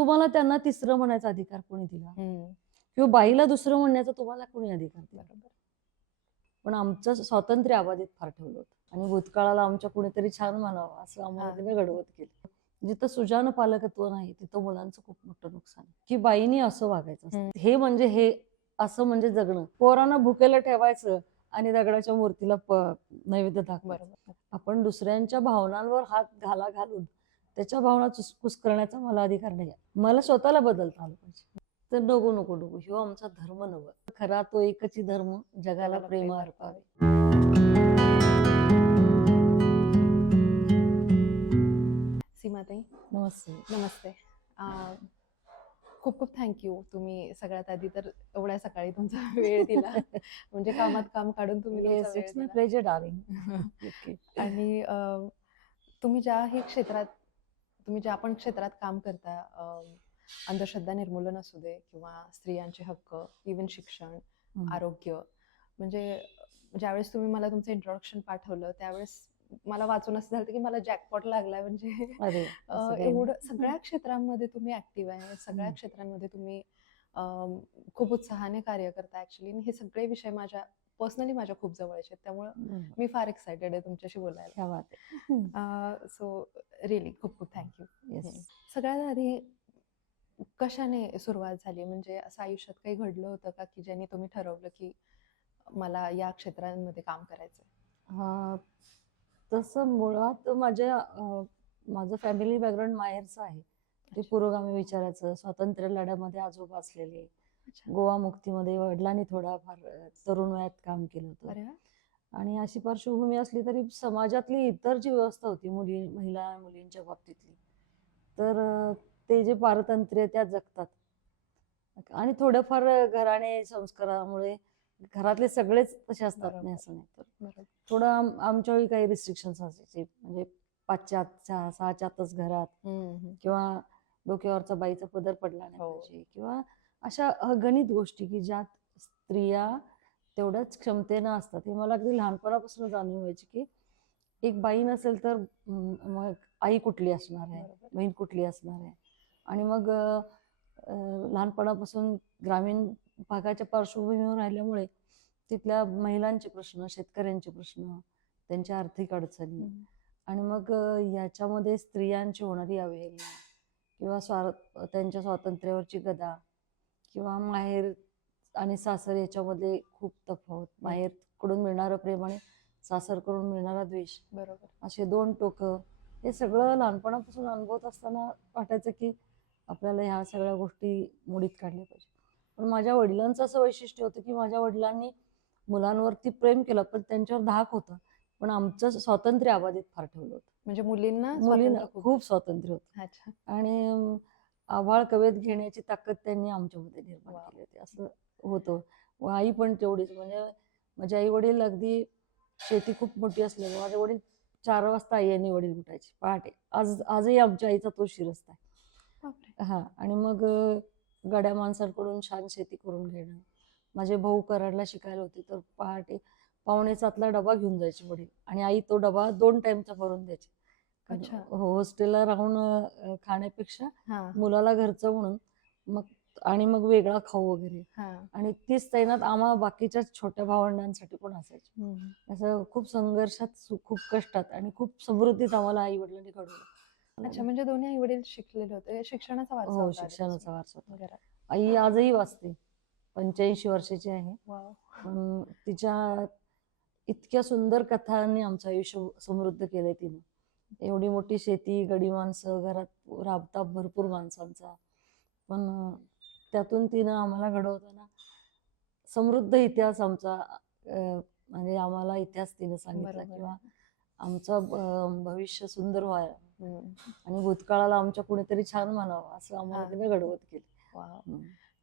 तुम्हाला त्यांना तिसरं म्हणायचा अधिकार कोणी दिला? किंवा बाईला दुसरं म्हणण्याचा तुम्हाला कोणी अधिकार दिला? पण आमचं स्वातंत्र्य अबाधित फार ठेवलं होतं आणि भूतकाळाला आमच्या कुणीतरी छान म्हणावं असं आम्हाला तिने घडवत केलं. जिथं सुजान पालकत्व नाही तिथं मुलांचं खूप मोठं नुकसान आहे, की बाईनी असं वागायचं असतं. हे म्हणजे हे असं म्हणजे जगणं. पोरांना भुकेलं ठेवायचं आणि दगडाच्या मूर्तीला नैवेद्य दाखवायचं. आपण दुसऱ्यांच्या भावनांवर हात घालून त्याच्या भावना कुस्करण्याचा मला अधिकार नाही. मला स्वतःला बदलता आलं पाहिजे. तर नको नको नको ह्यो आमचा धर्म नव्हे. खरा तो एकची धर्म जगाला प्रेम अर्पावे. सीमाताई नमस्ते. नमस्ते. खूप खूप थँक्यू. तुम्ही सगळ्यात आधी तर एवढ्या सकाळी तुमचा वेळ दिला. म्हणजे कामात काम काढून तुम्ही तुमचा वेळ दिला. Pleasure darling. आणि तुम्ही ज्याही क्षेत्रात तुम्ही ज्या पण क्षेत्रात काम करता, अंधश्रद्धा निर्मूलन असू दे किंवा स्त्रियांचे हक्क, इव्हन शिक्षण, आरोग्य, म्हणजे ज्यावेळेस तुम्ही मला तुमचं इंट्रोडक्शन पाठवलं त्यावेळेस मला वाचून असं झालं की मला जॅकपॉट लागलाय. म्हणजे एवढं सगळ्या क्षेत्रांमध्ये तुम्ही ऍक्टिव्ह आहे, सगळ्या क्षेत्रांमध्ये तुम्ही खूप उत्साहाने कार्य करता ऍक्च्युली. हे सगळे विषय माझ्या पर्सनली माझ्या खूप जवळचे आहेत, त्यामुळे मी फार एक्सायटेड आहे तुमच्याशी बोलायला. सो रिअली खूप खूप थँक्यू. सगळ्यात आधी कशाने सुरुवात झाली? म्हणजे असं आयुष्यात काही घडलं होतं का की ज्याने तुम्ही ठरवलं की मला या क्षेत्रांमध्ये काम करायचंय? तसं मुळात माझं फॅमिली बॅकग्राऊंड माहेरचं आहे. ते पुरोगामी विचाराचं, स्वातंत्र्य लढ्यामध्ये आजोबा असलेले, गोवा मुक्तीमध्ये वडिलांनी थोडाफार तरुण वयात काम केलं होतं. आणि अशी पार्श्वभूमी असली तरी समाजातली इतर जी व्यवस्था होती महिला मुलींच्या बाबतीतली, तर ते जे पारतंत्र्य त्या जगतात आणि थोडंफार घराणे संस्कारामुळे घरातले सगळेच तसे असतात नाही असं नाही. तर थोडं आमच्या वेळी काही रिस्ट्रिक्शन्स असायचे, म्हणजे 5च्या 6च्यातच घरात किंवा डोक्यावरचा बाईचा पदर पडला नाही पाहिजे किंवा अशा अगणित गोष्टी की ज्यात स्त्रिया तेवढ्याच क्षमतेनं असतात. हे मला अगदी लहानपणापासून जाणीव व्हायची की एक बाई नसेल तर मग आई कुठली असणार आहे, बहीण कुठली असणार आहे. आणि मग लहानपणापासून ग्रामीण भागाच्या पार्श्वभूमीवर राहिल्यामुळे तिथल्या महिलांचे प्रश्न, शेतकऱ्यांचे प्रश्न, त्यांच्या आर्थिक अडचणी आणि मग याच्यामध्ये स्त्रियांची होणारी अवहेलना किंवा त्यांच्या स्वातंत्र्यावरची गदा किंवा माहेर आणि सासर याच्यामध्ये खूप तफावत, माहेरकडून मिळणारं प्रेम आणि सासरकडून मिळणारा द्वेष, बरोबर, असे दोन टोकं, हे सगळं लहानपणापासून अनुभवत असताना वाटायचं की आपल्याला ह्या सगळ्या गोष्टी मोडीत काढल्या पाहिजे. पण माझ्या वडिलांचं असं वैशिष्ट्य होतं की माझ्या वडिलांनी मुलांवरती प्रेम केलं पण त्यांच्यावर धाक होता, पण आमचं स्वातंत्र्य अबाधित फार ठेवलं होतं. म्हणजे मुलींना खूप स्वातंत्र्य होतं आणि आभाळ कवेत घेण्याची ताकद त्यांनी आमच्यामध्ये निर्माण केली होती असं होतं. आई पण तेवढीच, म्हणजे माझे आई वडील अगदी शेती खूप मोठी असल्यामुळे माझे वडील 4 वाजता आई आणि वडील उठायचे पहाटे. आजही आमच्या आईचा तो शिरस्ता आहे. हा, आणि मग गड्या माणसांकडून छान शेती करून घेणं. माझे भाऊ कराडला शिकायला होते तर पहाटे 6:45ला डबा घेऊन जायचे वडील आणि आई तो डबा 2 टाइमचा भरून द्यायची. हॉस्टेलला राहून खाण्यापेक्षा मुलाला घरचं म्हणून मग वेगळा खाऊ वगैरे. आणि तीच तैनात आम्हा बाकीच्या छोट्या भावंडांसाठी पण असायची. असं खूप संघर्षात, खूप कष्टात आणि खूप समृद्धीत आम्हाला आई वडिलांनी घडवलं. अच्छा, म्हणजे दोन्ही आई वडील शिकलेले होते, शिक्षणाचा वारसा होता? हो, शिक्षणाचा वारसा होता. आई आजही वाचते, 85 वर्षाची आहे. पण तिच्या इतक्या सुंदर कथांनी आमचं आयुष्य समृद्ध केलंय तिने. एवढी मोठी शेती, गडी माणसं, घरात राबता भरपूर माणसांचा, पण त्यातून तिनं आम्हाला घडवताना समृद्ध इतिहास आमचा, म्हणजे आम्हाला इतिहास तिने सांगितला किंवा आमचं भविष्य सुंदर व्हावं आणि भूतकाळाला आमच्या कुणीतरी छान म्हणावं असं आम्हाला तिने घडवत केलं.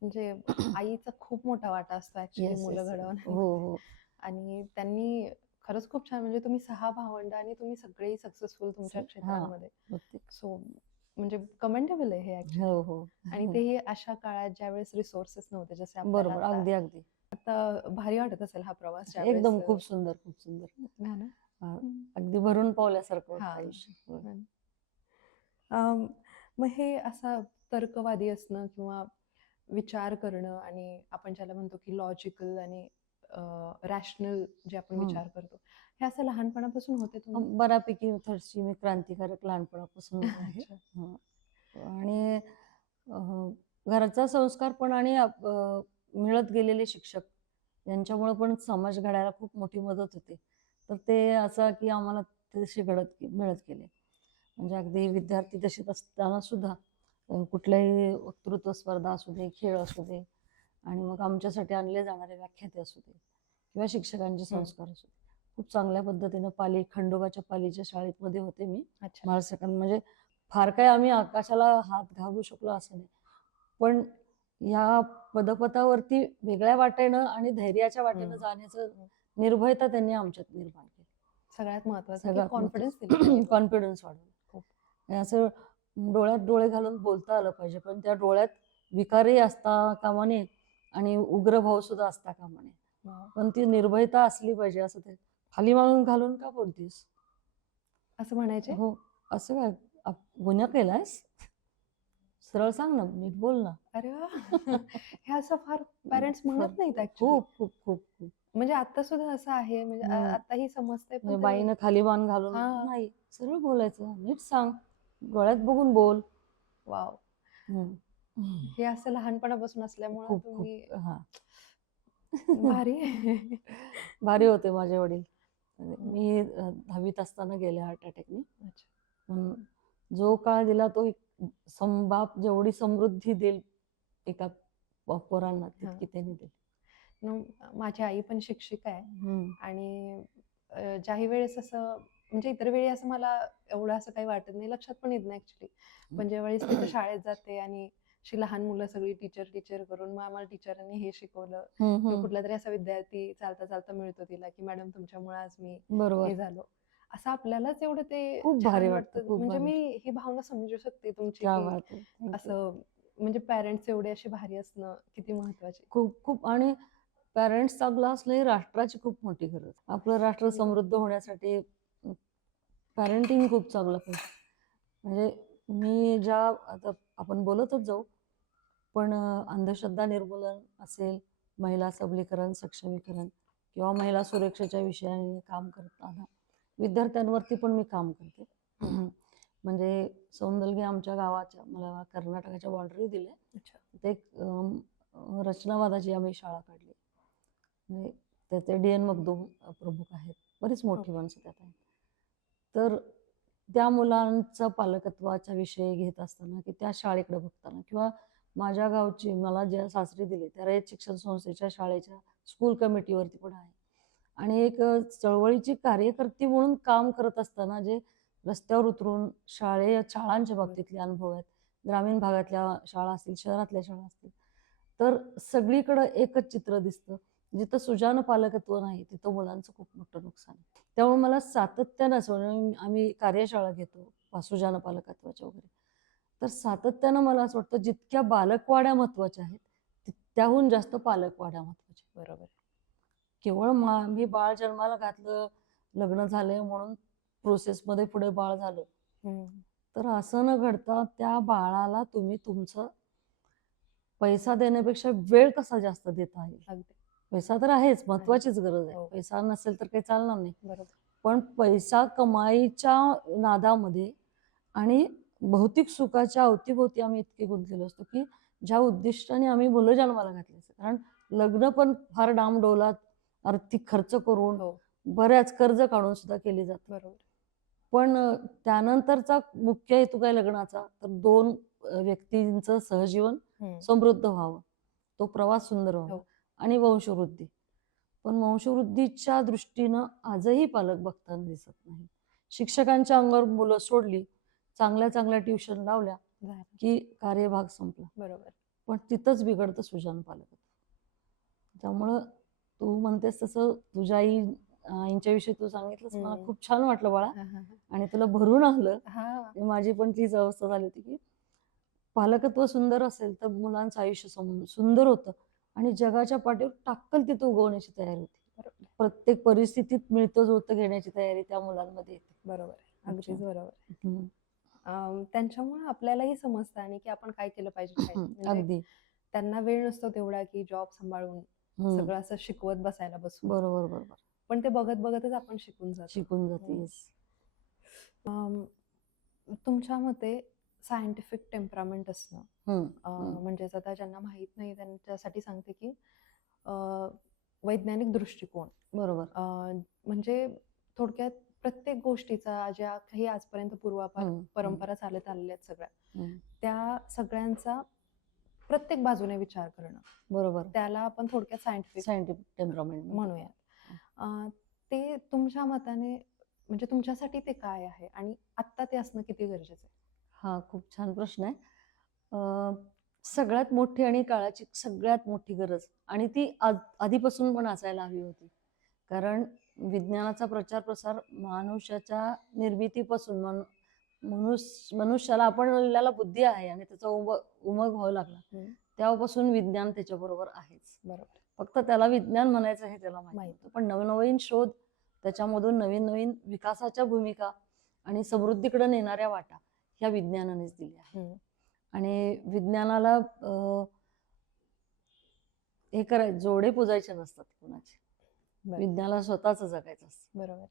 म्हणजे आईचा खूप मोठा वाटा असतो ऍक्च्युली मुलं घडवण्यात. हो. आणि त्यांनी खरंच खूप छान, म्हणजे तुम्ही 6 भावंड आणि तुम्ही सगळे सक्सेसफुल तुमच्या क्षेत्रांमध्ये. सो म्हणजे कमेंडेबल आहे हे ऍक्च्युली. हो. आणि तेही अशा काळात ज्यावेळेस रिसोर्सेस नव्हते जसे आपल्याला. बरोबर, अगदी आता भारी वाटत असेल हा प्रवास? एकदम खूप सुंदर, खूप सुंदर. अगदी भरून पावल्यासारखं होतं आयुष्य. मग हे असा तर्कवादी असणं किंवा विचार करणं आणि आपण ज्याला म्हणतो की लॉजिकल आणि रॅशनल जे आपण हम्म. विचार करतो, हे असं लहानपणापासून होते तुम्हाला? बऱ्यापैकी थोडीशी मी क्रांतिकारक लहानपणापासून आहे. अच्छा. हं. आणि अ, घरचा संस्कार पण आणि मिळत गेलेले शिक्षक यांच्यामुळे पण समाज घडायला खूप मोठी मदत होते. तर ते असं की आम्हाला तसे मिळत गेले. म्हणजे अगदी विद्यार्थी दशेत असताना सुद्धा कुठल्याही वक्तृत्व स्पर्धा असू दे, खेळ असू दे आणि मग आमच्यासाठी आणले जाणारे व्याख्याते असू दे किंवा शिक्षकांचे संस्कार असू दे. खूप चांगल्या पद्धतीनं खंडोबाच्या पालीच्या शाळेमध्ये होते मी. अच्छा. महाराष्ट्र म्हणजे फार काही आम्ही आकाशाला हात घालू शकलो असं नाही. पण या पदपथावरती वेगळ्या वाटेनं आणि धैर्याच्या वाटेनं जाण्याचं निर्भयता त्यांनी आमच्यात निर्माण केली. सगळ्यात महत्वाचं की सगळ्यात कॉन्फिडन्स दिला महत्त्वाचं त्यांनी. कॉन्फिडन्स वाढवला. खूप. आणि असं डोळ्यात डोळे घालून बोलता आलं पाहिजे, पण त्या डोळ्यात विकारही असता कामा नये आणि उग्र भाव सुद्धा असता कामा नये. वाव. पण ती निर्भयता असली पाहिजे. असं ते खाली मानून घालून का बोलतीस? असं म्हणायचे? हो, असं काय गुन्हा केलायस? सरळ सांग ना, नीट बोल ना. अरे वा. हे असं फार पॅरेंट्स म्हणत नाहीत ऍक्च्युली. खूप खूप खूप खूप म्हणजे आता सुद्धा असं आहे, म्हणजे आताही समजतंय, पण म्हणजे तरी बाईनं खाली मान घालून हा. नाही, सरळ बोलायचं, नीट सांग, डोळ्यात बघून बोल. वाव. हम्म. हे असं लहानपणापासून असल्यामुळे खूप खूप तुम्ही हा भारी आहे. भारी होते माझे वडील. हम्म. मी 10वीत असताना गेले हार्ट अटॅकने. अच्छा. पण जो काळ दिला तो एक बाप जेवढी समृद्धी देईल एका पोरांना हा. तितकी त्यांनी दिली. माझी आई पण शिक्षिका आहे हम्म. आणि ज्याही वेळेस असं, म्हणजे इतर वेळी असं मला एवढं असं काही वाटत नाही, लक्षात पण येत नाही ऍक्च्युली. पण ज्यावेळेस तिथं शाळेत जाते आणि अशी लहान मुलं सगळी टीचर टीचर करून, मग आम्हाला टीचरांनी हे शिकवलं किंवा कुठला तरी असा विद्यार्थी चालता चालता मिळतो तिला की मॅडम तुमच्यामुळे आज मी बरोबर. हे झालो, असं आपल्यालाच एवढं ते खूप भारी छान वाटतं, वाटतं. खूप म्हणजे भारी. मी ही भावना समजू शकते तुमची क्या की बात आहे. थँक्यू. असं, म्हणजे पॅरेंट्स एवढे असे भारी असणं किती महत्वाचे. खूप खूप आणि पॅरेंट्स चांगला असलं ही राष्ट्राची खूप मोठी गरज. आपलं राष्ट्र बरोबर. समृद्ध होण्यासाठी पॅरेंटिंग खूप चांगलं पाहिजे. म्हणजे मी ज्या आता आपण बोलतच जाऊ, पण अंधश्रद्धा निर्मूलन असेल, महिला सबलीकरण, सक्षमीकरण किंवा महिला सुरक्षेच्या विषयाने काम करताना विद्यार्थ्यांवरती पण मी काम करते. म्हणजे सौंदलगे आमच्या गावाच्या, मला कर्नाटकाच्या बाँड्री दिल्या. अच्छा. ते एक रचनावादाची आम्ही शाळा काढली. म्हणजे त्याचे डी.एन. मगदूम प्रमुख आहेत. बरीच मोठी माणसं त्यात आहेत. तर त्या मुलांचा पालकत्वाचा विषय घेत असताना की त्या शाळेकडे बघताना किंवा माझ्या गावची मला ज्या सासरी दिले त्या रयत शिक्षण संस्थेच्या शाळेच्या स्कूल कमिटीवरती पण आहे. आणि एक चळवळीची कार्यकर्ती म्हणून काम करत असताना जे रस्त्यावर उतरून शाळांच्या बाबतीतले अनुभव आहेत, ग्रामीण भागातल्या शाळा असतील, शहरातल्या शाळा असतील, तर सगळीकडं एकच चित्र दिसतं. जिथं सुजाण पालकत्व नाही तिथं मुलांचं खूप मोठं नुकसान आहे. त्यामुळे मला सातत्यानं असं आम्ही कार्यशाळा घेतो सुजाण पालकत्वाच्या वगैरे, तर सातत्यानं मला असं वाटतं जितक्या बालकवाड्या महत्वाच्या आहेत त्याहून जास्त पालकवाड्या महत्वाच्या. बरोबर. केवळ मी बाळ जन्माला घातलं, लग्न झाले म्हणून प्रोसेसमध्ये पुढे बाळ झालं, तर असं न घडता त्या बाळाला तुम्ही तुमचं पैसा देण्यापेक्षा वेळ कसा जास्त देता येईल. पैसा तर आहेच, महत्वाचीच गरज आहे. पैसा नसेल तर काही चालणार नाही. बरोबर. पण पैसा कमाईच्या नादामध्ये आणि भौतिक सुखाच्या अवतीभोवती आम्ही इतके गुंतलेलो असतो की ज्या उद्दिष्टाने आम्ही मुलं जन्माला घातली असतात. कारण लग्न पण फार डामडौलात आर्थिक खर्च करून बऱ्याच कर्ज काढून सुद्धा केली जातात. बरोबर. पण त्यानंतरचा मुख्य हेतू काय लग्नाचा, तर दोन व्यक्तींचं सहजीवन समृद्ध व्हावं, तो प्रवास सुंदर व्हावा आणि वंशवृद्धी. पण वंशवृद्धीच्या दृष्टीनं आजही पालक बघताना दिसत नाही. शिक्षकांच्या अंगावर मुलं सोडली, चांगल्या चांगल्या ट्युशन लावल्या की कार्यभाग संपला. बरोबर. पण तिथंच बिघडतं सुजाण पालकत्व. त्यामुळं तू म्हणतेस तसं तुझ्या आईंच्या विषयी तू सांगितलंस, मला खूप छान वाटलं बाळा आणि तुला भरून आलं. माझी पण तीच अवस्था झाली होती की पालकत्व सुंदर असेल तर मुलांचं आयुष्य सुंदर होतं आणि जगाच्या पाठीवर टाक्कल तिथं उगवण्याची तयारी होती. प्रत्येक परिस्थितीत मिळतं जुळतं घेण्याची तयारी त्या मुलांमध्ये येते. बरोबर. अगदीच बरोबर. त्यांच्यामुळे आपल्यालाही समजतं आणि की आपण काय केलं पाहिजे काय नाही. म्हणजे अगदी. त्यांना वेळ नसतो तेवढा की जॉब सांभाळून हम्म. सगळं असं शिकवत बसायला बसून. बरोबर बरोबर. पण ते बघत बघतच आपण शिकून जातो. शिकून जातेस. तुमच्या मते सायंटिफिक टेम्परामेंट असणं हम्म. म्हणजेच आता ज्यांना माहित नाही त्यांच्यासाठी सांगते की वैज्ञानिक दृष्टिकोन बरोबर. म्हणजे थोडक्यात प्रत्येक गोष्टीचा ज्या काही आजपर्यंत पूर्वापार परंपरा चालत आलेल्या आहेत सगळ्या त्या सगळ्यांचा प्रत्येक बाजूने विचार करणं, बरोबर. त्याला आपण थोडक्यात सायंटिफिक टेम्परामेंट म्हणूयात. ते तुमच्या मताने म्हणजे तुमच्यासाठी ते काय आहे आणि आत्ता ते असणं किती गरजेचं आहे? हा खूप छान प्रश्न आहे. सगळ्यात मोठी आणि काळाची सगळ्यात मोठी गरज आणि ती आधीपासून पण असायला हवी होती. कारण विज्ञानाचा प्रचार प्रसार मनुष्याच्या निर्मितीपासून मनुष्याला आपल्याला बुद्धी आहे आणि त्याचा उमग व्हावं लागला तेव्हापासून विज्ञान त्याच्याबरोबर आहेच. बरोबर. फक्त त्याला विज्ञान म्हणायचं हे त्याला माहित होतं. पण नवनवीन शोध त्याच्यामधून नवीन नवीन विकासाच्या भूमिका आणि समृद्धीकडे नेणाऱ्या वाटा ह्या विज्ञानानेच दिल्या आहे. आणि विज्ञानाला हे करायचं जोडे पुजायचे नसतात कोणाचे. विज्ञानाला स्वतःच जगायचं असतं. बरोबर.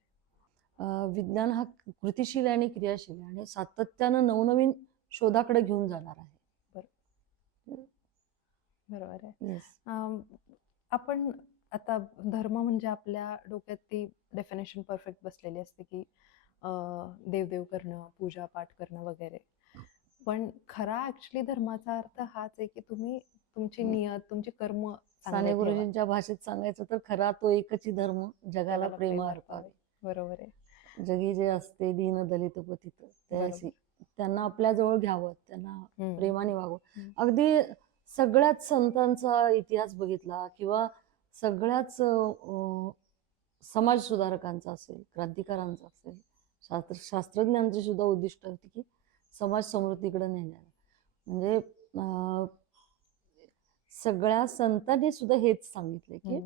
विज्ञान हा कृतिशील आणि क्रियाशील आहे आणि सातत्यानं नवनवीन शोधाकडे घेऊन जाणार आहे. बरोबर आहे. आपण आता धर्म म्हणजे आपल्या डोक्यात ती डेफिनेशन परफेक्ट बसलेली असते की देवदेव करणं, पूजा पाठ करणं वगैरे. पण खरा ऍक्च्युली धर्माचा अर्थ हाच आहे की तुम्ही तुमची नियत, तुमची कर्म साने गुरुजींच्या भाषेत सांगायचं तर खरा तो एकच धर्म जगाला प्रेम अर्पावे. बरोबर आहे. जगी जे असते दीन दलित पतित त्याशी त्यांना आपल्या जवळ घ्यावं, त्यांना प्रेमाने वागावं. अगदी सगळ्याच संतांचा इतिहास बघितला किंवा सगळ्याच समाज सुधारकांचा असेल, क्रांतिकारांचा असेल, शास्त्रज्ञांची सुद्धा उद्दिष्ट होती की समाज समृद्धीकडे नेण्याला. म्हणजे सगळ्या संतांनी सुद्धा हेच सांगितले की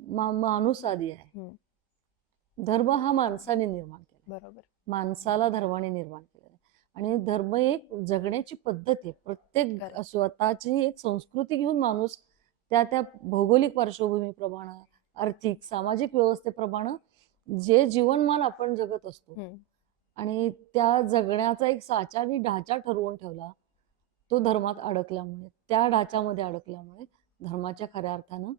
माणूस आदी आहे. धर्म हा माणसाने निर्माण केला. बरोबर. माणसाला धर्माने निर्माण केलेला आहे आणि धर्म एक जगण्याची पद्धत आहे. प्रत्येक स्वतःची एक संस्कृती घेऊन माणूस त्या त्या भौगोलिक पार्श्वभूमीप्रमाणे, आर्थिक सामाजिक व्यवस्थेप्रमाणे जे जीवनमान आपण जगत असतो आणि त्या जगण्याचा एक साचा आणि ढाचा ठरवून ठेवला तो धर्मात अडकल्यामुळे, त्या ढाच्यामध्ये अडकल्यामुळे धर्माच्या खऱ्या अर्थानं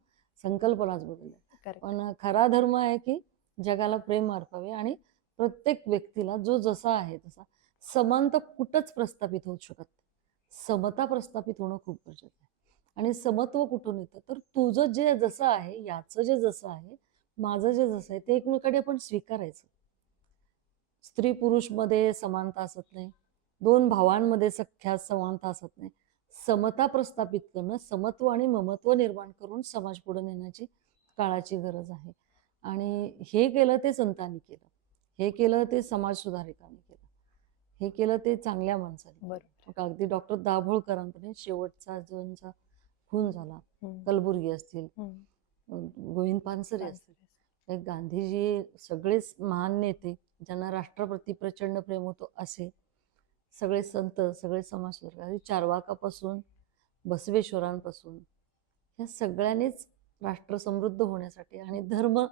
संकल्पनाच बदलल्या. पण खरा धर्म आहे की जगाला प्रेम अर्पावे आणि प्रत्येक व्यक्तीला जो जसा आहे तसा समानता कुठंच प्रस्थापित होऊ शकत. समता प्रस्थापित होणं खूप गरजेचं आहे. आणि समत्व कुठून येतं तर तुझं जे जसं आहे, याचं जे जसं आहे, माझं जे जसं आहे ते एकमेकांकडे आपण स्वीकारायचं. स्त्री पुरुष मध्ये समानता असत नाही, दोन भावांमध्ये सख्या समानता असत नाही. समता प्रस्थापित करणं, समत्व आणि ममत्व निर्माण करून समाज पुढे नेण्याची काळाची गरज आहे. आणि हे केलं ते संतांनी केलं, हे केलं ते समाज सुधारकांनी केलं, हे केलं ते चांगल्या माणसाने. बरोबर. अगदी डॉक्टर दाभोळकरांकडे शेवटचा ज्यांचा खून झाला, कलबुर्गी असतील, गोविंद पानसरे असतील, गांधीजी, सगळेच महान नेते ज्यांना राष्ट्राप्रती प्रचंड प्रेम होतो असे सगळे संत, सगळे समाज सुधारक, चार्वाकापासून बसवेश्वरांपासून या सगळ्यांनीच राष्ट्र समृद्ध होण्यासाठी आणि धर्म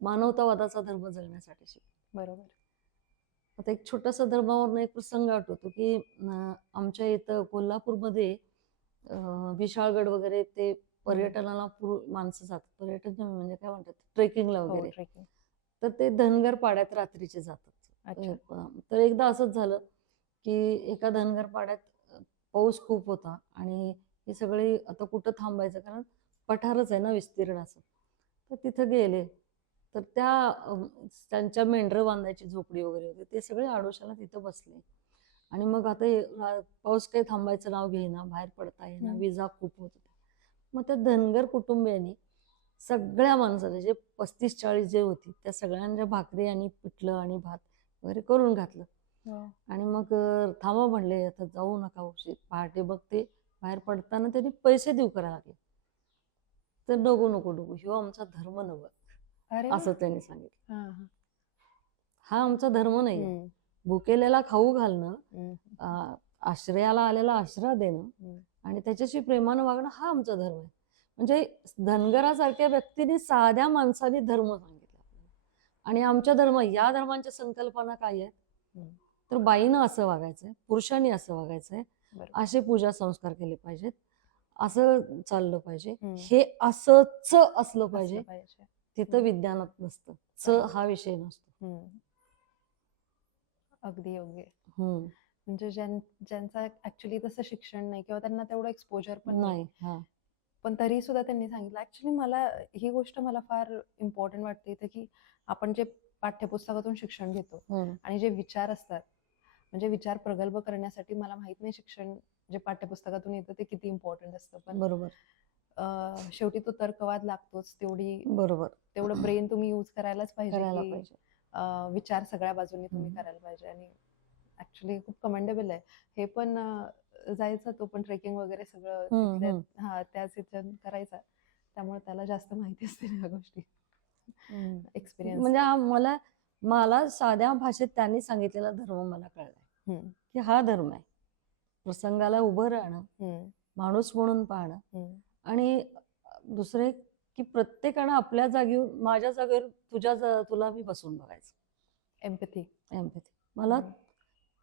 मानवतावादाचा धर्म जगण्यासाठी शिकले. बरोबर. आता एक छोटासा धर्मावरून एक प्रसंग आठवतो की आमच्या इथं कोल्हापूरमध्ये विशाळगड वगैरे ते पर्यटनाला माणसं जातात. पर्यटन म्हणजे काय म्हणतात, ट्रेकिंगला वगैरे. तर ते धनगर पाड्यात रात्रीचे जातात. तर एकदा असंच झालं की एका धनगर पाड्यात पाऊस खूप होता आणि हे सगळे आता कुठं थांबायचं कारण पठारच आहे ना विस्तीर्ण असं. तर तिथं गेले तर त्यांच्या मेंढरं बांधायची झोपडी वगैरे होती, ते सगळे आडोशाला तिथं बसले. आणि मग आता पाऊस काही थांबायचं नाव घेईना, बाहेर पडता येईना, विजा खूप होत होत्या. मग त्या धनगर कुटुंबियांनी सगळ्या माणसाने जे 35-40 जे होती त्या सगळ्यांच्या भाकरी आणि पिठलं आणि भात वगैरे करून घातलं. आणि मग थांबा म्हणले, आता जाऊ नका उशीर, पहाटे. बघ ते बाहेर पडताना त्यांनी पैसे देऊ करायला लागले. तर नको नको नको, ह्यो आमचा धर्म नव्हे असं त्यांनी सांगितलं. हा आमचा धर्म नाहीये, भुकेलेला खाऊ घालणं, हम्म, आश्रयाला आलेला आश्रय देणं हम्म, आणि त्याच्याशी प्रेमानं वागणं हा आमचा धर्म आहे. म्हणजे धनगरासारख्या व्यक्तीने, साध्या माणसाने धर्म सांगितला आपल्याला. आणि आमच्या धर्म, या धर्मांच्या संकल्पना काय आहेत? हम्म. तर बाईनं असं वागायचंय, पुरुषांनी असं वागायचंय, बरोबर. असे पूजा संस्कार केले पाहिजेत, असं चाललं पाहिजे, हम्म. हे असंच असलं असलं पाहिजे. पाहिजे. तिथं विज्ञानात नसतं, बरोबर. हा विषय नसतो. हम्म. अगदी योग्य. हम्म. म्हणजे ज्यांचा ऍक्च्युली तसं शिक्षण नाही किंवा त्यांना तेवढं एक्सपोजर पण नाही, नाही. हा. पण तरी सुद्धा त्यांनी सांगितलं. ऍक्च्युली मला ही गोष्ट मला फार इम्पॉर्टंट वाटते इथे, की आपण जे पाठ्यपुस्तकातून शिक्षण घेतो हम्म. आणि जे विचार असतात, म्हणजे विचार प्रगल्भ करण्यासाठी मला माहित नाही शिक्षण जे पाठ्यपुस्तकातून येतं ते किती इम्पॉर्टंट असतं, पण बरोबर. शेवटी तो तर्कवाद लागतोच. बरोबर. तेवढं ब्रेन तुम्ही यूज करायलाच पाहिजे, करायला की पाहिजे. विचार सगळ्या बाजूनी तुम्ही हम्म. करायला पाहिजे. आणि ऍक्च्युली खूप कमेंडेबल आहे हे पण. जायचा तो पण ट्रेकिंग वगैरे सगळं तिथल्या त्याच ह्याच्यात करायचा, त्यामुळे त्याला जास्त माहिती असते या गोष्टी, एक्सपिरियन्स. म्हणजे मला मला साध्या भाषेत त्यांनी सांगितलेला धर्म मला कळलाय, की हा धर्म आहे. प्रसंगाला उभं राहणं, माणूस म्हणून पाहणं, आणि दुसरे की प्रत्येकानं आपल्या जागेवर, माझ्या जागेवर तुला मी बसून बघायचं. एम्पॅथी. मला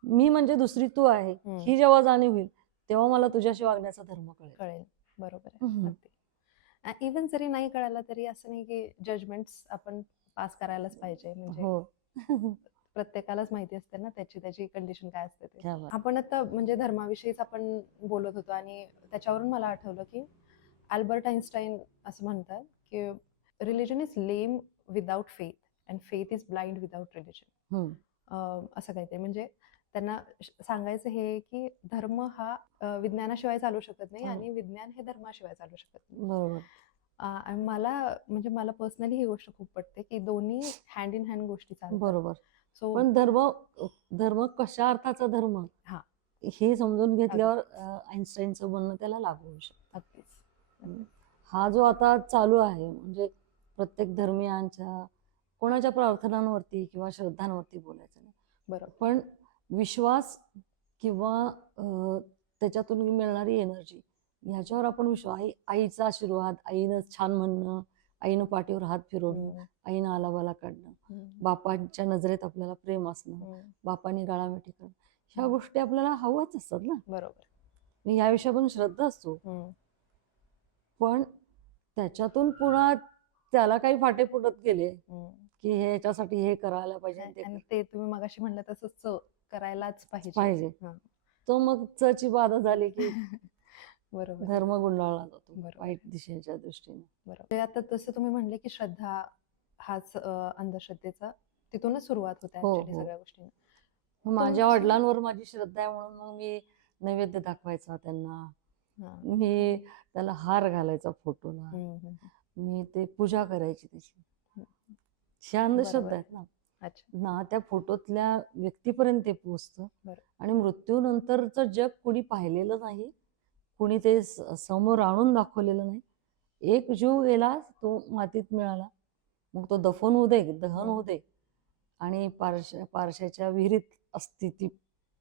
मी म्हणजे दुसरी तू आहे ही जेव्हा जाणीव होईल, तेव्हा मला तुझ्याशी वागण्याचा धर्म कळेल. बरोबर आहे. इव्हन जरी नाही कळालं तरी असं नाही की जजमेंट्स आपण पास करायलाच पाहिजे. म्हणजे प्रत्येकालाच माहिती असते ना त्याची कंडिशन काय असते ते. आपण आता म्हणजे धर्माविषयीच आपण बोलत होतो आणि त्याच्यावरून मला आठवलं की अल्बर्ट आइन्स्टाईन असं म्हणतात की religion is lame without faith and faith is blind without religion, असं काहीतरी. म्हणजे त्यांना सांगायचं हे की धर्म हा विज्ञानाशिवाय चालू शकत नाही आणि विज्ञान हे धर्माशिवाय चालू शकत नाही. बरोबर. आणि मला पर्सनली ही गोष्ट खूप पटते की दोन्ही हँड इन हँड गोष्टी चालतात. बरोबर. सो पण धर्म कशा अर्थाचा धर्म हे समजून घेतल्यावर आइन्स्टाईनचं म्हणणं त्याला लागू होऊ शकतं. अगदीच. हा जो आता चालू आहे, म्हणजे प्रत्येक धर्मियांच्या कोणाच्या प्रार्थनांवरती किंवा श्रद्धांवरती बोलायचं नाही, बरोबर, पण विश्वास किंवा त्याच्यातून मिळणारी एनर्जी ह्याच्यावर आपण विश्वास, आईचा आशीर्वाद, आईनं छान म्हणणं, आईनं पाठीवर हात फिरवणं, आईनं आलाबाला काढणं, बापांच्या नजरेत आपल्याला प्रेम असणं, बापाने गाळामिठी करणं, ह्या गोष्टी आपल्याला हवंच असतात ना. बरोबर. ह्याविषयी पण श्रद्धा असतो, पण त्याच्यातून पुन्हा त्याला काही फाटे फुटत गेले की ह्याच्यासाठी हे करायला पाहिजे, आणि ते तुम्ही मगाशी म्हणलं तसंच करायलाच पाहिजे, तो मग चची बाधा झाली की बरोबर, धर्म गुंडाळला जातो वाईट दिशेच्या दृष्टीने. बरोबर. आता तसं तुम्ही म्हणले की श्रद्धा हाच अंधश्रद्धेचा तिथूनच सुरुवात होते ऍक्च्युली सगळ्या गोष्टी. माझ्या वडिलांवर माझी श्रद्धा आहे म्हणून मग मी नैवेद्य दाखवायचा त्यांना, मी त्याला हार घालायचा फोटोला, मी ते पूजा करायची त्याची. ह्या अंधश्रद्धा आहेत ना त्या फोटोतल्या व्यक्तीपर्यंत ते पोहोचतं. आणि मृत्यूनंतरचं जग कुणी पाहिलेलं नाही, कुणी ते समोर आणून दाखवलेलं नाही. एक जीव गेला, तो मातीत मिळाला, मग तो दफन होऊ दे, दहन होऊ दे, आणि पारशाच्या विहिरीत असती ती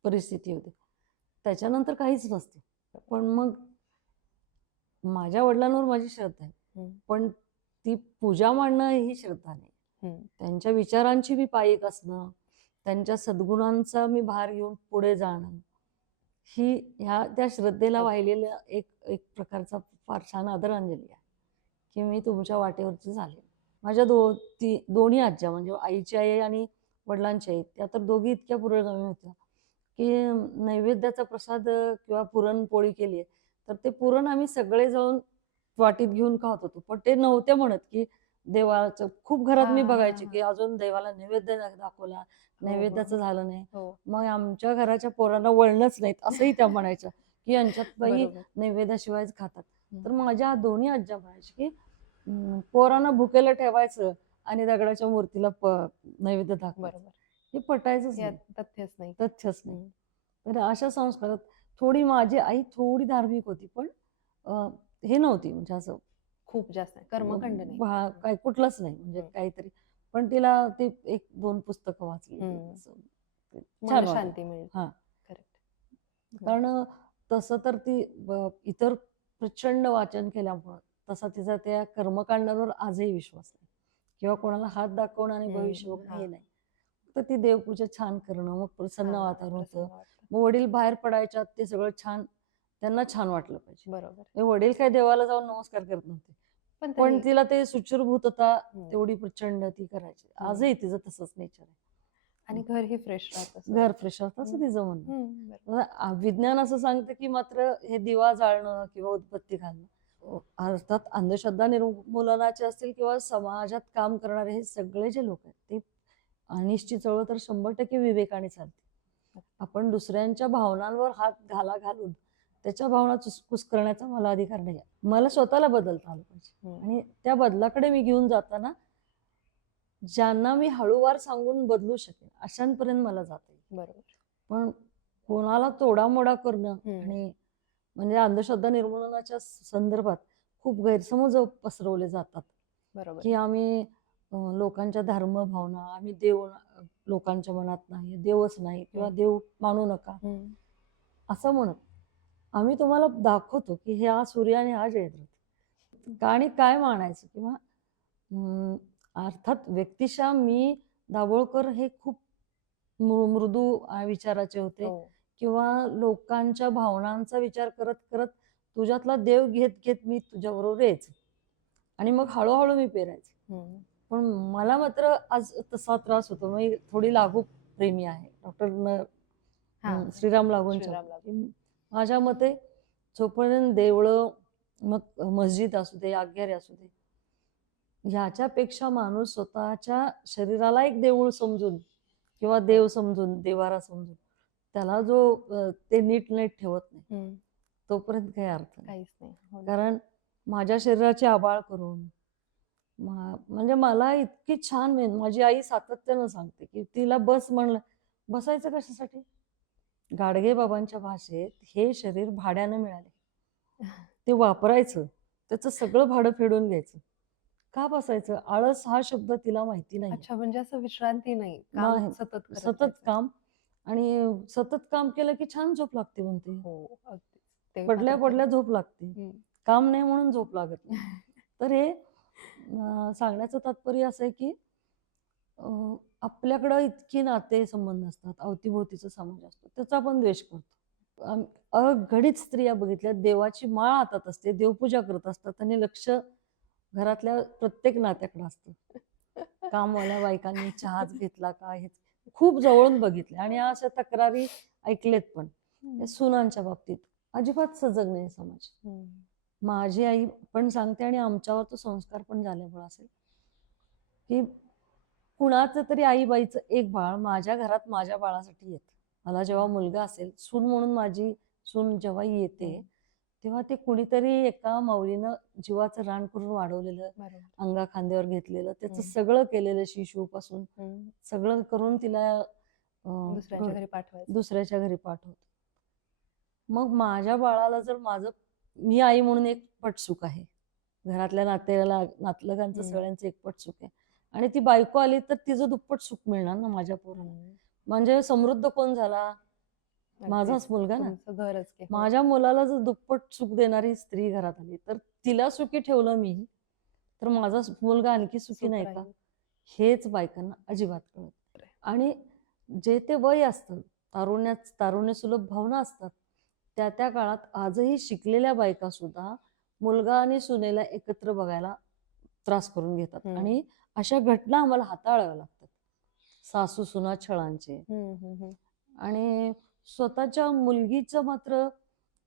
परिस्थिती होती, त्याच्यानंतर काहीच नसते. पण मग माझ्या वडिलांवर माझी श्रद्धा आहे, पण ती पूजा मांडणं ही श्रद्धा नाही. त्यांच्या विचारांची मी पायीक असणं, त्यांच्या सद्गुणांचा मी भार घेऊन पुढे जाणं, ही त्या श्रद्धेला वाहिलेल्या एक प्रकारचा फार छान आदरांजली आहे की मी तुमच्या वाटेवरची झाले. माझ्या दोन्ही आज्या, म्हणजे आईची आई आणि वडिलांची आई, त्या तर दोघी इतक्या पुरोगामी होत्या की नैवेद्याचा प्रसाद किंवा पुरणपोळी केली आहे तर ते पुरण आम्ही सगळे जाऊन वाटीत घेऊन खात होतो. पण ते नव्हते म्हणत की देवाचं, खूप घरात मी बघायचे की अजून देवाला नैवेद्य दाखवला, नैवेद्याचं झालं नाही, मग आमच्या घराच्या पोरांना वळणच नाहीत असंही त्या म्हणायच्या की यांच्यात बाई नैवेद्याशिवायच खातात. तर माझ्या दोन्ही आज्या म्हणायच्या की पोरांना भुकेला ठेवायचं आणि दगडाच्या मूर्तीला नैवेद्य दाखवायचं, हे पटायचंच नाही, तथ्यच नाही. तर अशा संस्कारात थोडी माझी आई थोडी धार्मिक होती, पण हे नव्हती, म्हणजे असं खूप जास्त कर्मकांड नाही, काय कुठलंच नाही, म्हणजे काहीतरी. पण तिला ते 1-2 पुस्तकं वाचली, छान मन वाटेल. शांती मिळते. हा करेक्ट. कारण तसं तर ती इतर प्रचंड वाचन केल्यामुळं तसा तिचा त्या कर्मकांडांवर आजही विश्वास नाही किंवा कोणाला हात दाखवणं आणि भविष्य बघणं हे नाही. तर ती देवपूजा छान करणं, मग प्रसन्न वातावरण होतं. मग वडील बाहेर पडायच्यात ते सगळं छान, त्यांना छान वाटलं पाहिजे. बरोबर. हे वडील काय देवाला जाऊन नमस्कार करत नव्हते, पण पण तरी तिला ते सुचिरभूतता हम्म. तेवढी प्रचंड ती करायची. हम्म. आजही तिचं तसंच नेचर आहे. आणि घरही फ्रेश राहत असेल. घर फ्रेश असतं असं हम्म. तिचं म्हणणं. बरोबर. विज्ञान असं सांगतं की मात्र हे दिवा जाळणं किंवा उदबत्ती घालणं, अर्थात अंधश्रद्धा निर्मूलनाचे असतील किंवा समाजात काम करणारे हे सगळे जे लोक आहेत ते अनिष्टची चळवळ तर 100% विवेकाने चालते. आपण दुसऱ्यांच्या भावनांवर हात घालून त्याच्या भावना कुस्करण्याचा मला अधिकार नाही. मला स्वतःला बदलता आलं पाहिजे आणि त्या बदलाकडे मी घेऊन जाताना ज्यांना मी हळूवार सांगून बदलू शकेन अशांपर्यंत मला जाता येईल. बरोबर. पण कोणाला तोडामोडा करणं आणि म्हणजे अंधश्रद्धा निर्मूलनाच्या संदर्भात खूप गैरसमज पसरवले जातात बरोबर. की आम्ही लोकांच्या धर्म भावना, आम्ही देव लोकांच्या मनात नाही, देवच नाही किंवा देव मानू नका असं म्हणत आम्ही तुम्हाला दाखवतो की हे हा सूर्य आणि हा जयद्रथ आणि काय मानायचं किंवा अर्थात व्यक्तिशः मी दाभोळकर हे खूप मृदू विचाराचे होते किंवा लोकांच्या भावनांचा विचार करत करत तुझ्यातला देव घेत घेत मी तुझ्याबरोबर यायचं आणि मग हळूहळू मी पेरायचं. पण मला मात्र आज तसा त्रास होतो. मी थोडी लागू प्रेमी आहे. डॉक्टर श्रीराम लागूंच्या माझ्या मते जोपर्यंत देवळं मग मस्जिद असू दे, आज्ञारी असू दे, ह्याच्यापेक्षा माणूस स्वतःच्या शरीराला एक देऊळ समजून किंवा देव समजून, देवारा समजून त्याला जो ते नीट ठेवत नाही तोपर्यंत काही अर्थ नाही. कारण माझ्या शरीराची आबाळ करून म्हणजे मला इतकी छान माझी आई सातत्यानं सांगते की तिला बस म्हणलं, बसायचं कशासाठी? गाडगे बाबांच्या भाषेत हे शरीर भाड्यानं मिळाले, ते वापरायचं, त्याचं सगळं भाडं फेडून घ्यायचं. का बसायचं? आळस हा शब्द तिला माहिती नाही. अच्छा, म्हणजे असं विश्रांती नाही, सतत काम आणि सतत काम केलं की छान झोप लागते म्हणते. पडल्या पडल्या झोप लागते, काम नाही म्हणून झोप लागत नाही. तर हे सांगण्याचं तात्पर्य असं आहे की आपल्याकडं इतकी नाते संबंध असतात, अवतीभोवतीचा समाज असतो, त्याचा आपण द्वेष करतो. अघडीत स्त्रिया बघितल्या देवाची माळ हातात असते, देवपूजा करत असतात आणि लक्ष घरातल्या प्रत्येक नात्याकडे असतं. कामवाल्या बायकांनी चहाच घेतला का, हेच खूप जवळून बघितले आणि अशा तक्रारी ऐकलेत. पण सुनांच्या बाबतीत अजिबात सजग नाही समाज. माझी आई पण सांगते आणि आमच्यावर तो संस्कार पण झाल्यामुळे असेल की कुणाचं तरी आईबाईचं एक बाळ माझ्या घरात माझ्या बाळासाठी येतं. मला जेव्हा मुलगा असेल, सून म्हणून माझी सून जेव्हा येते तेव्हा ते कुणीतरी एका माऊलीनं जीवाचं रान करून वाढवलेलं, अंगा खांद्यावर घेतलेलं, त्याचं सगळं केलेलं शिशूपासून सगळं करून तिला दुसऱ्याच्या घरी पाठवतो. मग माझ्या बाळाला जर मी आई म्हणून एक पट सुख आहे, घरातल्या नातलगांचं सगळ्यांचं एक पट सुख आहे आणि ती बायको आली तर तिचं दुप्पट सुख मिळणार ना माझ्या पोराला. म्हणजे समृद्ध कोण झाला? माझाच मुलगा ना. माझ्या मुलाला जर दुप्पट सुख देणारी स्त्री घरात आली तर तिला सुखी ठेवलं मी तर माझा मुलगा आणखी सुखी नाही का? हेच बायकांना अजिबात कळत. आणि जे ते वय असतं, तारुण्यसुलभ भावना असतात, त्या काळात आजही शिकलेल्या बायका सुद्धा मुलगा आणि सुनेला एकत्र बघायला त्रास करून घेतात आणि अशा घटना आम्हाला हाताळाव्या लागतात. सासू सुना छळांचे आणि स्वतःच्या मुलगीचं मात्र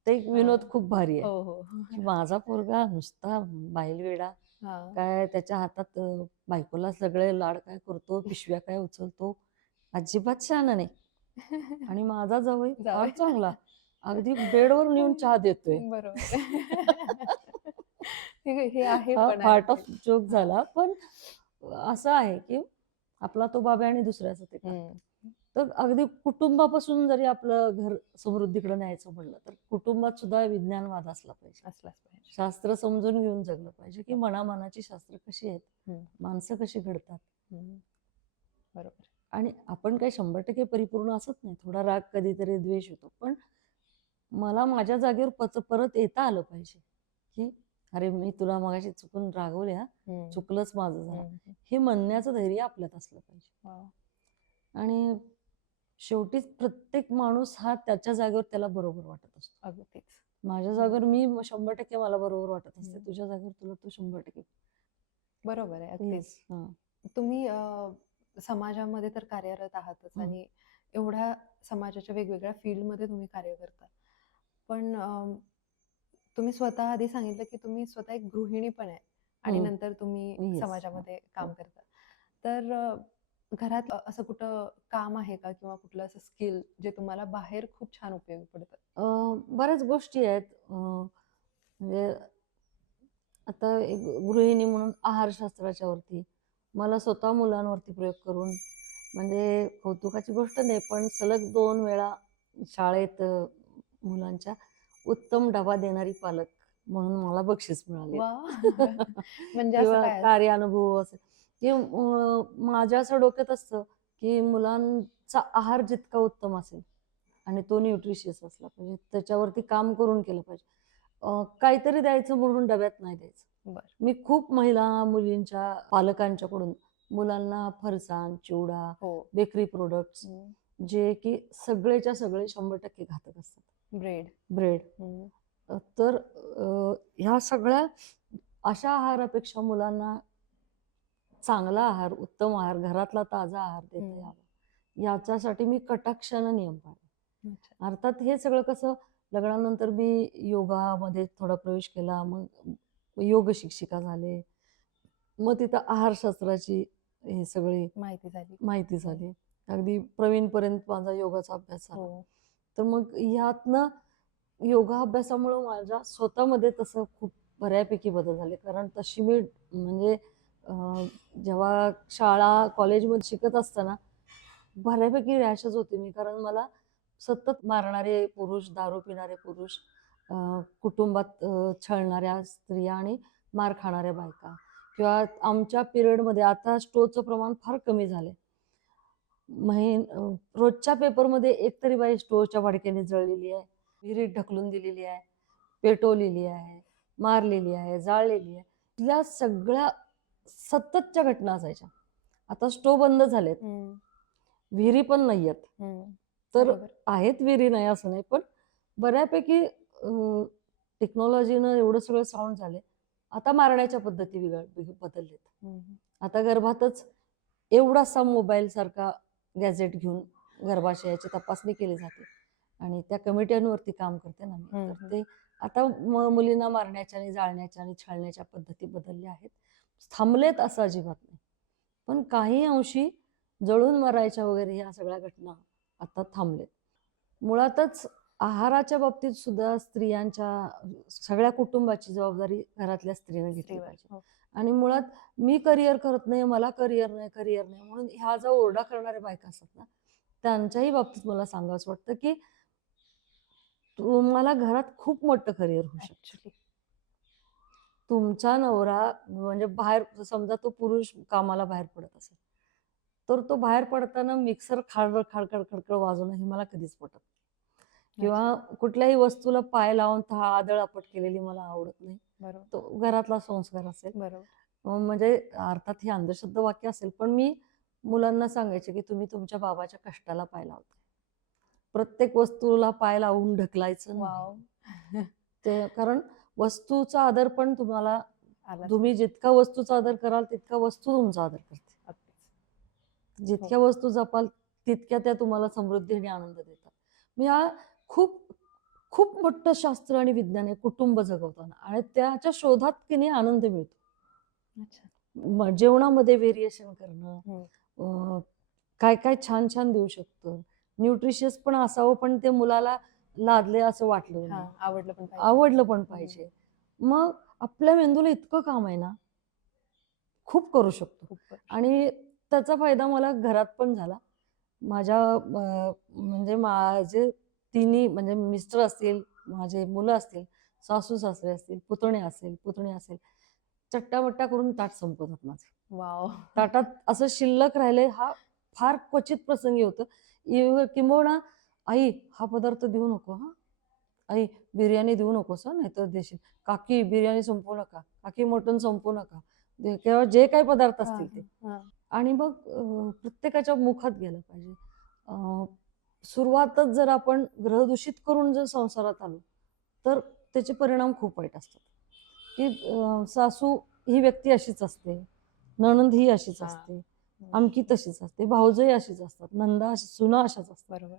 ते एक विनोद खूप भारी आहे. माझा पोरगा नुसता बाहेलवेडा, काय त्याच्या हातात बायकोला सगळे लाड काय करतो, पिशव्या काय उचलतो, अजिबात शहाणा नाही. आणि माझा जावई फार चांगला, अगदी बेडवर नेऊन चहा देतोय. हा पार्ट ऑफ जोक झाला, पण असं आहे की आपला तो बाबा आणि दुसऱ्याचं ते करतो. तर अगदी कुटुंबापासून जरी आपलं घर समृद्धीकडे न्यायचं म्हणलं तर कुटुंबात सुद्धा विज्ञानवाद असला पाहिजे. शास्त्र समजून घेऊन जगलं पाहिजे की मनाची शास्त्र कशी आहेत, माणसं कशी घडतात. बरोबर. आणि आपण काही 100% परिपूर्ण असत नाही. थोडा राग कधीतरी द्वेष येतो. पण मला माझ्या जागेवर परत येता आलं पाहिजे, की "अरे, मी तुला मगाशी चुकून रागवले हां, हम्म, चुकलंच माझं जरा." हम्म, हे म्हणण्याचं धैर्य आपल्यात असलं पाहिजे. वाव. आणि शेवटी प्रत्येक माणूस हा त्याच्या जागेवर त्याला बरोबर वाटत असतो. अगदीच. माझ्या जागेवर मी 100% मला बरोबर वाटत असते. हम्म. तुझ्या जागेवर तुला तू 100% बरोबर आहे, अगदीच. येस. हां. तुम्ही समाजामध्ये तर कार्यरत आहातच हं. आणि एवढ्या समाजाच्या वेगवेगळ्या फील्डमध्ये तुम्ही कार्य करता. पण तुम्ही स्वतः आधी सांगितलं की तुम्ही स्वतः एक गृहिणी पण आहे आणि हं. नंतर तुम्ही येस. समाजामध्ये हो. काम करता. तर घरात असं कुठं काम आहे का किंवा कुठलं असं स्किल जे तुम्हाला बाहेर खूप छान उपयोगी पडतं? बऱ्याच गोष्टी आहेत. म्हणजे आता एक गृहिणी म्हणून आहारशास्त्राच्या वरती मला स्वतः मुलांवरती प्रयोग करून म्हणजे कौतुकाची गोष्ट नाही, पण सलग 2 वेळा शाळेत मुलांच्या उत्तम डबा देणारी पालक म्हणून मला बक्षीस मिळाले. वा. म्हणजे असं किंवा काय असतं? कार्यानुभव असेल, की माझ्या असं डोक्यात असतं, की मुलांचा आहार जितका उत्तम असेल आणि तो न्यूट्रिशियस असला पाहिजे, त्याच्यावरती काम करून केलं पाहिजे. काहीतरी द्यायचं म्हणून डब्यात नाही द्यायचं. बरं. मी खूप महिला मुलींच्या पालकांच्याकडून मुलांना फरसाण, चिवडा, हो. बेकरी प्रोडक्ट्स जे की सगळेच्या सगळे 100% घातक असतात. ब्रेड. ब्रेड. तर ह्या सगळ्या अशा आहारापेक्षा मुलांना चांगला आहार, उत्तम आहार, घरातला ताजा आहार देता यावा, याच्यासाठी मी कटाक्षानं नियम पाळले. अच्छा. अर्थात हे सगळं कसं लग्नानंतर मी योगामध्ये थोडा प्रवेश केला, मग योग शिक्षिका झाले. मग तिथं आहारशास्त्राची हे सगळी माहिती झाली. अगदी प्रवीणपर्यंत माझा योगाचा अभ्यास झाला. हो. तर मग ह्यातनं योगा अभ्यासामुळं माझ्या स्वतःमध्ये तसं खूप बऱ्यापैकी बदल झाले. कारण तशी मी म्हणजे जेव्हा शाळा, कॉलेजमध्ये शिकत असताना बऱ्यापैकी रॅशच होते मी. कारण मला सतत मारणारे पुरुष, दारू पिणारे पुरुष, कुटुंबात छळणाऱ्या स्त्रिया आणि मार खाणाऱ्या बायका किंवा आमच्या पिरियडमध्ये आता स्ट्रोचं प्रमाण फार कमी झालंय. रोजच्या पेपरमध्ये एक तरी बाई स्टोव्हच्या भडक्याने जळलेली आहे, विहिरीत ढकलून दिलेली आहे, पेटवलेली आहे, मारलेली आहे, जाळलेली आहे. या सगळ्या सततच्या घटना असायच्या. आता स्टोव्ह बंद झालेत, विहिरी पण नाहीयेत. तर बरोबर. आहेत विहिरी, नाही असं नाही, पण बऱ्यापैकी टेक्नॉलॉजीनं एवढं सगळं साऊंड झालंय. आता मारण्याच्या पद्धती बदललेत. आता गर्भातच एवढासा मोबाईल सारखा गॅजेट घेऊन गर्भाशयाची तपासणी केली जाते आणि त्या कमिट्यांवरती काम करते ना मी. तर ते आता मुलींना मारण्याच्या आणि जाळण्याच्या आणि छळण्याच्या पद्धती बदलल्या आहेत. थांबलेत असं अजिबात नाही. पण काही अंशी जळून मरायच्या वगैरे ह्या सगळ्या घटना आता थांबलेत. मुळातच आहाराच्या बाबतीत सुद्धा स्त्रियांच्या सगळ्या कुटुंबाची जबाबदारी घरातल्या स्त्रीने घेतली पाहिजे. आणि मुळात मी करिअर करत नाही, मला करिअर नाही म्हणून ह्या ज्या ओरडा करणाऱ्या बायका असतात ना, त्यांच्याही बाबतीत मला सांगावंसं वाटतं, की तुम्हाला घरात खूप मोठं करिअर होऊ शकतं. तुमचा नवरा म्हणजे बाहेर समजा तो पुरुष कामाला बाहेर पडत असेल, तर तो बाहेर पडताना मिक्सर खडखड वाजवणं हे मला कधीच पटत नाही. किंवा कुठल्याही वस्तूला पाय लावून आदळआपट केलेली मला आवडत नाही. तो घरातला संस्कार असेल. म्हणजे अर्थात हे अंधश्रद्धा वाक्य असेल, पण मी मुलांना सांगायचे, की तुम्ही तुमच्या बाबाच्या कष्टाला पाय लावताय. प्रत्येक वस्तूला पाय लावून ढकलायचं नाही. ते कारण वस्तूचा आदर पण तुम्ही जितका वस्तूचा आदर कराल तितका वस्तू तुमचा आदर करते. जितक्या वस्तू जपाल तितक्या त्या तुम्हाला समृद्धी आणि आनंद देतात. या खूप खूप मोठं शास्त्र आणि विज्ञान आहे कुटुंब जगवताना आणि त्याच्या शोधात की नाही आनंद मिळतो. जेवणामध्ये व्हेरिएशन करणं, काय काय छान छान देऊ शकतं. न्यूट्रिशियस पण असावं, पण ते मुलाला लादले असं वाटलं नाही. आवडलं पण पाहिजे. मग आपल्या मेंदूला इतकं काम आहे ना, खूप करू शकतो. आणि त्याचा फायदा मला घरात पण झाला. म्हणजे माझे तिन्ही म्हणजे मिस्टर असतील, माझे मुलं असतील, सासू सासरे असतील, पुतणी असेल, चट्टामट्टा करून ताट संपवतात माझे. ताटात असं शिल्लक राहिले, हा फार क्वचित प्रसंगी होतं. किंबहुना आई हा पदार्थ देऊ नको हा, आई बिर्याणी देऊ नकोस हा, नाहीतर देशील. काकी बिर्याणी संपवू नका, काकी मटण संपवू नका, किंवा जे काही पदार्थ हा, असतील ते. हा. आणि मग प्रत्येकाच्या मुखात गेलं पाहिजे. सुरुवातच जर आपण ग्रहदूषित करून जर संसारात आलो तर त्याचे परिणाम खूप वाईट असतात. की सासू ही व्यक्ती अशीच असते, नणंद ही अशीच हा. असते, अमकी तशीच असते, भाऊजही अशीच असतात, नंदा सुना अशाच असतात. बरोबर.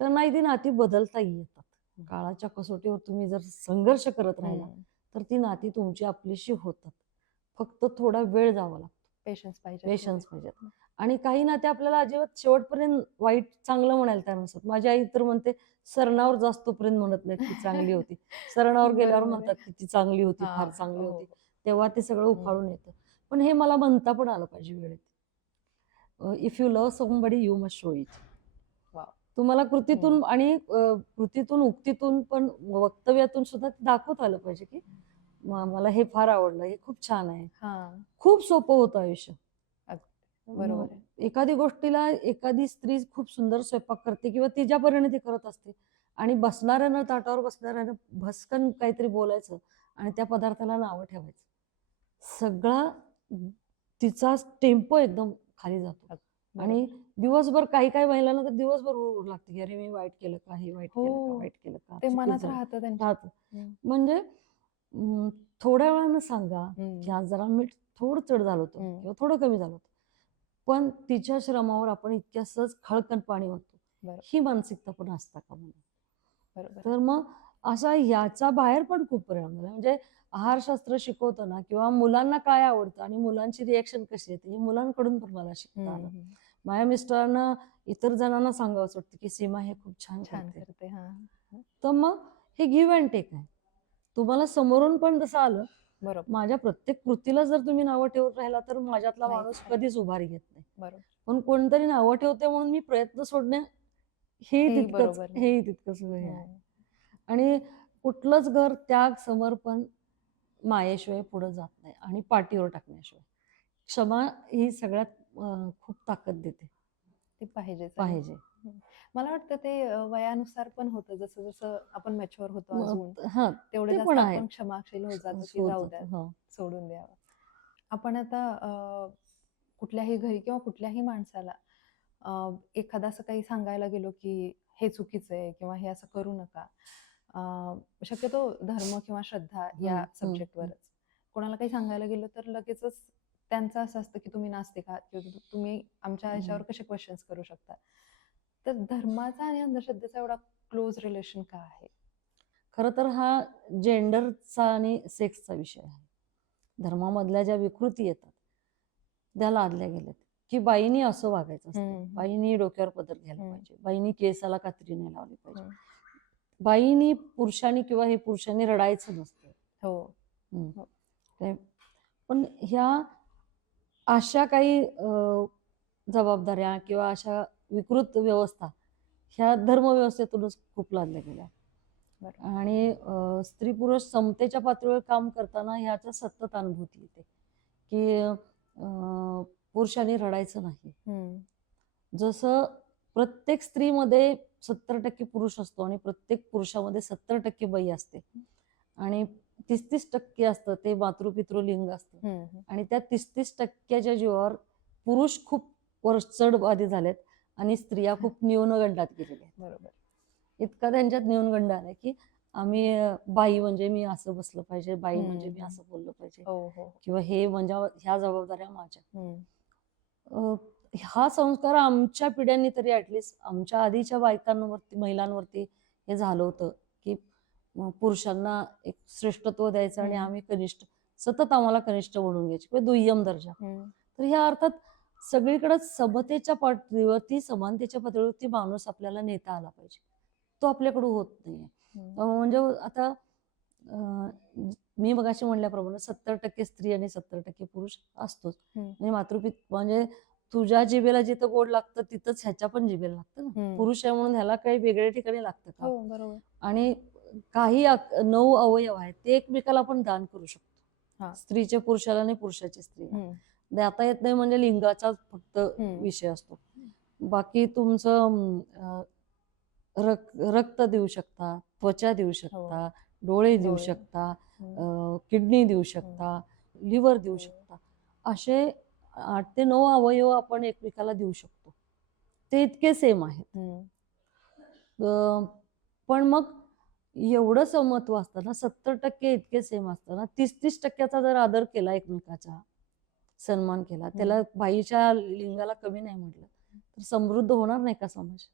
तर नाही ती नाती बदलताही येतात. काळाच्या कसोटीवर तुम्ही जर संघर्ष करत राहिला तर ती नाती तुमची आपलीशी होतात. फक्त थोडा वेळ जावा लागतो, पेशन्स पाहिजे. पेशन्स पाहिजेत. आणि काही नाते आपल्याला अजिबात शेवटपर्यंत वाईट चांगलं म्हणायला तयार नसतात. माझी आई तर म्हणते सरणावर जास्तपर्यंत म्हणत नाही ती चांगली होती, सरणावर गेल्यावर बरोबर आहे. म्हणतात की ती चांगली होती, हा, फार चांगली हो, होती. हो. तेव्हा ते सगळं उफाळून येतं. पण हे मला म्हणता पण आलं पाहिजे वेळेत. If you love somebody you must show it. Wow. तुम्हाला कृतीतून आणि कृतीतून, उक्तीतून पण, वक्तव्यातून सुद्धा ते दाखवत आलं पाहिजे की मला हे फार आवडलं, हे खूप छान आहे. हा, खूप सोपं होतं आयुष्य. बरोबर आहे. एखादी गोष्टीला एखादी स्त्री खूप सुंदर स्वयंपाक करते किंवा तिच्या परीने ती करत असते आणि बसणाऱ्यानं, ताटावर बसणाऱ्यानं भस्कन काहीतरी बोलायचं आणि त्या पदार्थाला नावं ठेवायचं. सगळा तिचा टेम्पो एकदम खाली जातो. आणि दिवसभर काही काही महिलांना तर दिवसभर ओरड लागते की अरे मी वाईट केलं का, हे वाईट केलं का, हो, वाईट केलं का, ते चुकीचं मनात झालं. राहतं त्यांच्या. राहतं. म्हणजे थोड्या वेळानं सांगा की आज जरा मीठ थोडं चढ झालं होतं किंवा थोडं कमी झालं होतं, पण तिच्या श्रमावर आपण इतक्या सहज खळखळ पाणी वाहतो, बरोबर. ही मानसिकता पण असता का म्हणून. बरोबर. तर मग असा ह्याचा बाहेर पण खूप परिणाम झाला. म्हणजे आहारशास्त्र शिकवताना किंवा मुलांना काय आवडतं आणि मुलांची रिएक्शन कशी येते हे मुलांकडून पण मला शिकता आलं. माझ्या मिस्टरांना इतर जणांना सांगावंच वाटतं की सीमा हे खूप छान करते. तर मग हे गिव्ह अँड टेक आहे. तुम्हाला समोरून पण जसं आलं, बरोबर. माझ्या प्रत्येक कृतीला जर तुम्ही नावं ठेवत राहिला तर माझ्यातला नाही, माणूस खरं. कधीच उभारी घेत नाही. बरोबर. पण कोणतरी नावं ठेवते म्हणून मी प्रयत्न सोडणे हेही हेही तितकंच बरोबर नाही. हेही तितकंच हे आहे. आणि कुठलंच घर त्याग, समर्पण, मायेशिवाय पुढे जात नाही आणि पाठीवर टाकण्याशिवाय. क्षमा ही सगळ्यात खूप ताकद देते. ते पाहिजेच. पाहिजे. मला वाटतं ते वयानुसार पण होतं. जसं जसं आपण मॅच्युअर होतो अजून, हा, तेवढे ते जास्त पण आहे. आपण क्षमाशील होत जातो की होत जाऊ जातं. द्या, सोडून द्यावं. आपण आता कुठल्याही घरी किंवा कुठल्याही माणसाला एखादा असं काही सांगायला गेलो की हे चुकीचं आहे किंवा हे असं करू नका, शक्यतो धर्म किंवा श्रद्धा या सब्जेक्टवरच कोणाला काही सांगायला गेलो तर लगेचच त्यांचं असं असतं की तुम्ही नास्तिक आहात किंवा तुम्ही आमच्या याच्यावर कसे क्वेश्चन्स करू शकता. तर धर्माचा आणि अंधश्रद्धेचा एवढा क्लोज रिलेशन का आहे? खरं तर हा जेंडरचा आणि सेक्सचा विषय आहे. धर्मामधल्या ज्या विकृती येतात त्या लादल्या गेल्यात की बाईनी असं वागायचं असतं, बाईनी डोक्यावर पदर घ्यायला पाहिजे, बाईनी केसाला कात्री नाही लावली पाहिजे, बाईनी पुरुषांनी किंवा हे पुरुषांनी रडायचं नसतं. हो. पण ह्या अशा काही जबाबदाऱ्या किंवा अशा विकृत व्यवस्था ह्या धर्मव्यवस्थेतूनच खूप लादल्या गेल्या. आणि स्त्री पुरुष समतेच्या पातळीवर काम करताना ह्याचा सतत अनुभूती येते की पुरुषांनी रडायचं नाही. जसं प्रत्येक स्त्रीमध्ये 70% पुरुष असतो आणि प्रत्येक पुरुषामध्ये 70% बाई असते आणि 30% असतं ते मातृपितृ लिंग असतं. आणि त्या 30% जीवावर पुरुष खूप चढ झालेत आणि स्त्रिया खूप न्यूनगंडात गेलेल्या आहेत. बरोबर. इतका त्यांच्यात न्यूनगंड आलाय की आम्ही बाई म्हणजे मी असं बसलं पाहिजे, बाई म्हणजे मी असं बोललं पाहिजे, किंवा हे म्हणजे ह्या जबाबदाऱ्या माझ्या. हा संस्कार आमच्या पिढ्यांनी तरी ऍटलिस्ट आमच्या आधीच्या बायकांवरती, महिलांवरती हे झालं होतं की पुरुषांना एक श्रेष्ठत्व द्यायचं आणि आम्ही कनिष्ठ, सतत आम्हाला कनिष्ठ म्हणून घ्यायचे किंवा दुय्यम दर्जा. तर ह्या अर्थात सगळीकडे समतेच्या पातळीवरती, समानतेच्या पातळीवरती माणूस आपल्याला नेता आला पाहिजे. तो आपल्याकडे होत नाहीये. म्हणजे आता मी मगाशी म्हणल्याप्रमाणे 70% स्त्री आणि 70% पुरुष असतोच. म्हणजे म्हणजे तुझ्या जिभेला जिथं गोड लागतं तिथंच ह्याच्या पण जिभेला लागतं ना. पुरुष आहे म्हणून ह्याला काही वेगळ्या ठिकाणी लागतं का? बरोबर. आणि काही 9 अवयव आहेत ते एकमेकाला आपण दान करू शकतो. स्त्रीचे पुरुषाला आणि पुरुषाची स्त्रीला. देता येत नाही म्हणजे लिंगाचा फक्त विषय असतो. बाकी तुमचं रक्त देऊ शकता, त्वचा देऊ शकता, डोळे देऊ डोळे. शकता, हम्म. किडनी देऊ शकता, लिव्हर देऊ शकता. असे 8 ते 9 अवयव आपण एकमेकाला देऊ शकतो. ते इतके सेम आहेत. हम्म. पण मग एवढं समत्व असताना 70% इतके सेम असताना 30-30% जर आदर केला एकमेकाचा, सन्मान केला, त्याला बाईच्या लिंगाला कमी नाही म्हटलं, तर समृद्ध होणार नाही का समाज?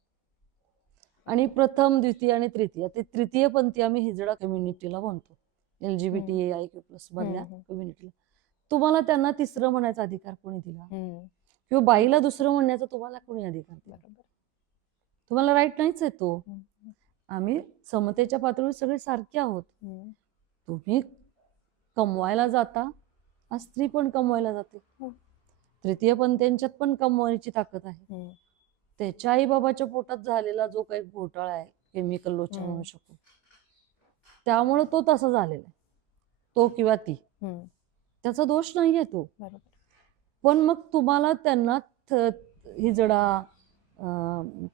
आणि प्रथम, द्वितीय आणि तृतीय, ते तृतीयपंथी आम्ही हिजडा कम्युनिटीला म्हणतो, LGBTIQ+ मधल्या कम्युनिटीला. तुम्हाला त्यांना तिसरं म्हणायचा अधिकार कोणी दिला? किंवा बाईला दुसरं म्हणण्याचा तुम्हाला कोणी अधिकार दिला? तुम्हाला राईट नाहीच आहे तो. आम्ही समतेच्या पातळीवर सगळे सारखे आहोत. तुम्ही कमवायला जाता, आज स्त्री पण कमवायला जाते. तृतीयपंथींच्यात पण कमवायची ताकद आहे. त्याच्या आई बाबाच्या पोटात झालेला जो काही घोटाळा आहे, केमिकल लोचा म्हणू शकतो, त्यामुळे तो तसा झालेला आहे, तो किंवा ती. त्याचा दोष नाहीये तो. पण मग तुम्हाला त्यांना हिजडा,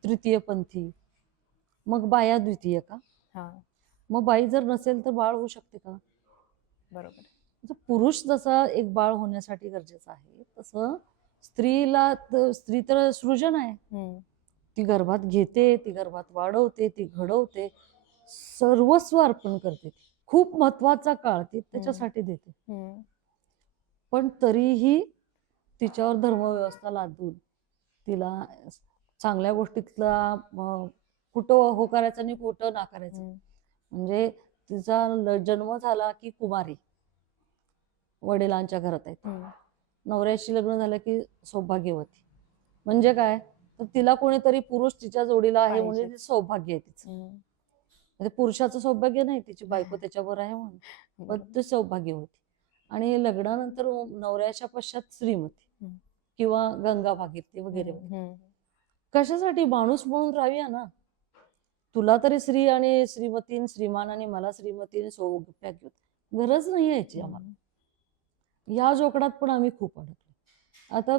तृतीयपंथी, मग बाया द्वितीय का? मग बाई जर नसेल तर बाळ होऊ शकते का? बरोबर. पुरुष जसा एक बाळ होण्यासाठी गरजेचा आहे, तसं स्त्री तर सृजन आहे. ती गर्भात घेते, ती गर्भात वाढवते, ती घडवते, सर्वस्व अर्पण करते. खूप महत्वाचा काळ ती त्याच्यासाठी देते. पण तरीही तिच्यावर धर्मव्यवस्था लादून तिला चांगल्या गोष्टीतला कुठं हो करायचं आणि कुठं ना करायचं. म्हणजे तिचा जन्म झाला की कुमारी वडिलांच्या घरात आहे, नवऱ्याशी लग्न झालं की सौभाग्यवती. म्हणजे काय, तर तिला कोणीतरी पुरुष तिच्या जोडीला आहे म्हणजे ते सौभाग्य आहे तिचं. पुरुषाचं सौभाग्य नाही, तिची बायको त्याच्यावर आहे म्हणून, पण ते सौभाग्य होती. आणि लग्नानंतर नवऱ्याच्या पश्चात श्रीमती किंवा गंगा भागीरथी वगैरे. कशासाठी? माणूस म्हणून राहूया ना. तुला तरी श्री आणि श्रीमती, श्रीमान आणि मला श्रीमती सौभाग्य, गरज नाही यायची आम्हाला. या जोकडात पण आम्ही खूप अडकलो. आता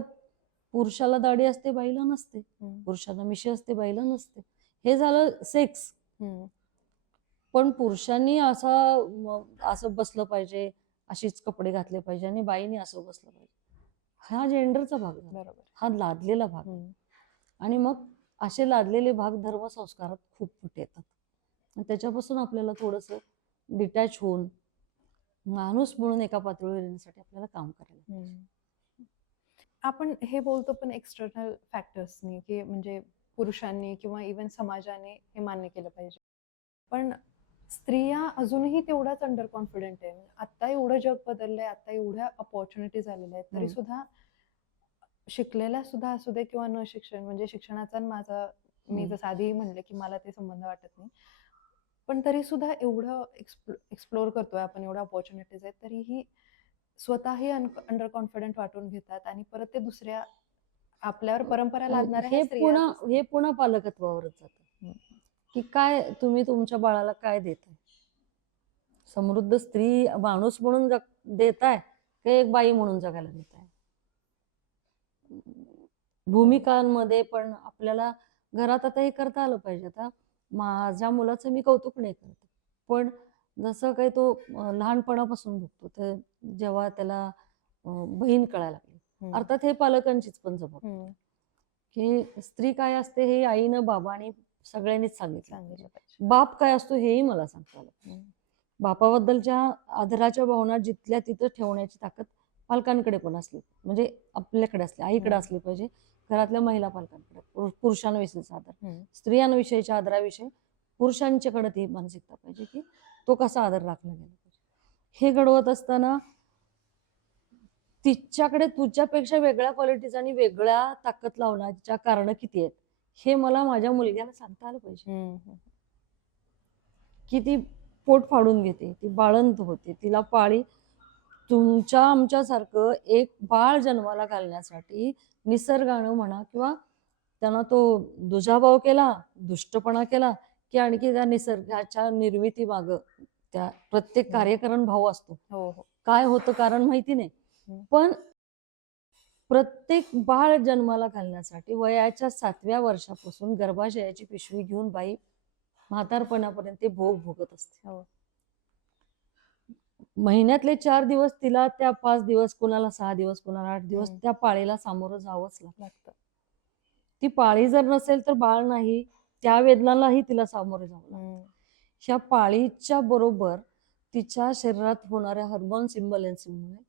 पुरुषाला दाढी असते, बाईला नसते. पुरुषाला मिशी असते, बाईला नसते. हे झालं सेक्स. पण पुरुषांनी असं बसलं पाहिजे, अशीच कपडे घातले पाहिजे, आणि बाईने असं बसलं पाहिजे, हा जेंडरचा भाग झाला, हा लादलेला भाग. आणि मग असे लादलेले भाग धर्मसंस्कारात खूप फुट येतात. त्याच्यापासून आपल्याला थोडंसं डिटॅच होऊन माणूस म्हणून एका पातळीवर येण्यासाठी आपल्याला काम करायला. आपण हे बोलतो पण एक्सटर्नल फॅक्टर्सनी, की म्हणजे पुरुषांनी किंवा इव्हन समाजाने हे मान्य केलं पाहिजे. पण स्त्रिया अजूनही तेवढाच अंडर कॉन्फिडंट आहे. आता एवढं जग बदललंय, आता एवढ्या अपॉर्च्युनिटीज आलेल्या आहेत, तरी सुद्धा शिकलेल्या सुद्धा असू दे किंवा न शिक्षण, म्हणजे शिक्षणाचा माझा, मी जसं आधी म्हणले की मला ते संबंध वाटत नाही, पण तरी सुद्धा एवढं एक्सप्लोर करतोय आपण, एवढ्या अपॉर्च्युनिटीज आहेत, तरीही स्वतःही अंडर कॉन्फिडंट वाटून घेतात आणि परत ते दुसऱ्या आपल्यावर परंपरा लादणाऱ्या हे पुन्हा पालकत्वावरच जातं, की काय तुम्ही तुमच्या बाळाला काय देताय. समृद्ध स्त्री माणूस म्हणून देताय का एक बाई म्हणून जगायला देताय. भूमिकांमध्ये पण आपल्याला घरात आता हे करता आलं पाहिजे. आता माझ्या मुलाचं मी कौतुक नाही करत, पण जसं काही तो लहानपणापासून बघतो, तर जेव्हा त्याला बहीण कळायला लागली, अर्थात हे पालकांचीच पण जबाबदारी, की स्त्री काय असते हे आईनं बाबांनी सगळ्यांनीच सांगितलं. बाप काय असतो हेही मला सांगता आलं. बापाबद्दलच्या आदराच्या भावना जिथल्या तिथं ठेवण्याची ताकद पालकांकडे पण असली, म्हणजे आपल्याकडे असली, आईकडे असली पाहिजे, घरातल्या महिला पालकांकडे. पुरुषांविषयीचा आदर, स्त्रियांविषयीच्या आदराविषयी पुरुषांच्याकडे ती मानसिकता पाहिजे, की तो कसा आदर राखला गेला पाहिजे. हे घडवत असताना तिच्याकडे तुझ्यापेक्षा वेगळ्या क्वालिटीज आणि वेगळ्या ताकद लावण्याच्या कारण किती आहेत हे मला माझ्या मुलग्याला सांगता आलं पाहिजे. की ती पोट फाडून घेते, ती बाळंत होते, तिला पाळी, तुमच्या आमच्यासारखं एक बाळ जन्माला घालण्यासाठी निसर्गानं म्हणा किंवा त्यांना तो दुजाभाव केला, दुष्टपणा केला, की आणखी त्या निसर्गाच्या निर्मिती मागं त्या प्रत्येक कार्यकरण भाव असतो. काय होतं कारण माहिती नाही, पण प्रत्येक बाळ जन्माला घालण्यासाठी वयाच्या 7व्या वर्षापासून गर्भाशयाची पिशवी घेऊन बाई म्हातारपणापर्यंत ते भोग भोगत असते. हो. महिन्यातले 4 दिवस तिला त्या 5 दिवस, कुणाला 6 दिवस, कुणाला 8 दिवस हम्म. त्या पाळीला सामोरं जावंच लागतं. लागतं. ती पाळी जर नसेल तर बाळ नाही, त्या वेदनालाही तिला सामोरे जावं लागतं. हम्म. ह्या पाळीच्या बरोबर तिच्या शरीरात होणाऱ्या हार्मोन्स इम्बॅलन्समुळे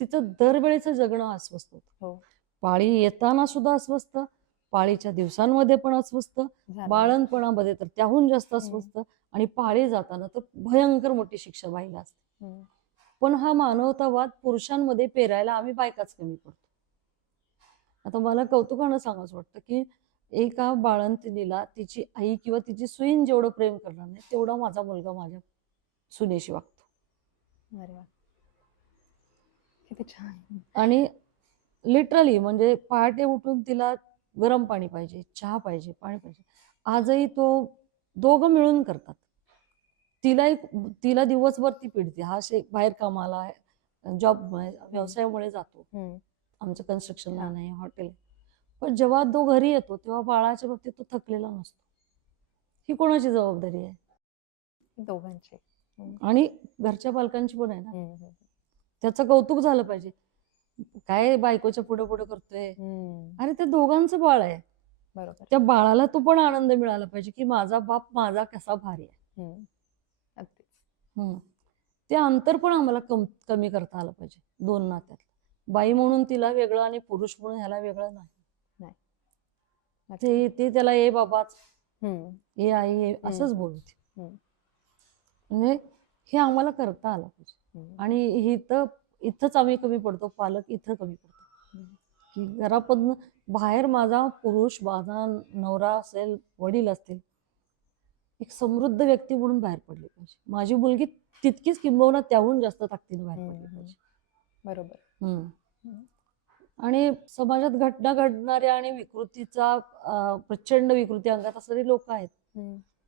तिचं दरवेळेचं जगणं अस्वस्थ होतं. हो. पाळी येताना सुद्धा अस्वस्थ, पाळीच्या दिवसांमध्ये पण अस्वस्थ, झालं. बाळंतपणामध्ये तर त्याहून जास्त अस्वस्थ, आणि पाळी जाताना तर भयंकर मोठी शिक्षा बाईला असते. हम्म. पण हा मानवतावाद पुरुषांमध्ये पेरायला आम्ही बायकाच कमी पडतो. आता मला कौतुकानं सांगावंसं वाटतं की एका बाळंतिणीला तिची आई किंवा तिची सून जेवढं प्रेम करणार नाही तेवढा माझा मुलगा माझ्या सुनेशी वागतो. अरे वा, किती छान. आणि लिटरली म्हणजे पहाटे उठून तिला गरम पाणी पाहिजे, चहा पाहिजे, पाणी पाहिजे. आजही तो दोघं मिळून करतात. तिला दिवसभर ती पिडते. हा बाहेर कामाला जॉब व्यवसायामुळे जातो. हम्म. आमचं कन्स्ट्रक्शन हा. आहे, हॉटेल. पण जेव्हा तो घरी येतो तेव्हा बाळाच्या बाबतीत तो थकलेला नसतो. ही कोणाची जबाबदारी आहे? दोघांचे. हम्म. आणि घरच्या पालकांची पण आहे ना. हम्म. त्याचं कौतुक झालं पाहिजे. काय बायकोच्या पुढे पुढे करतोय? हम्म. अरे ते दोघांचं बाळ आहे. बरोबर. त्या बाळाला तो पण आनंद मिळाला पाहिजे की माझा बाप माझा कसा भारी आहे. हम्म. अगदी. ते अंतर पण आम्हाला कमी करता आलं पाहिजे दोन नात्यात. बाई म्हणून तिला वेगळं आणि पुरुष म्हणून ह्याला वेगळं नाही. ते त्याला ए बाबाच, ए आई, ए असंच बोलते. म्हणजे हे आम्हाला करता आलं पाहिजे. आणि इथंच आम्ही कमी पडतो, पालक इथं कमी पडतो की घरापासून बाहेर माझा पुरुष, माझा नवरा असेल, वडील असतील, एक समृद्ध व्यक्ती म्हणून बाहेर पडली पाहिजे. माझी मुलगी तितकीच किंबहुना त्याहून जास्त ताकदीने बाहेर पडली पाहिजे. बरोबर. आणि समाजात घटना घडणाऱ्या आणि विकृतीचा प्रचंड विकृती अंगात असणारी लोक आहेत.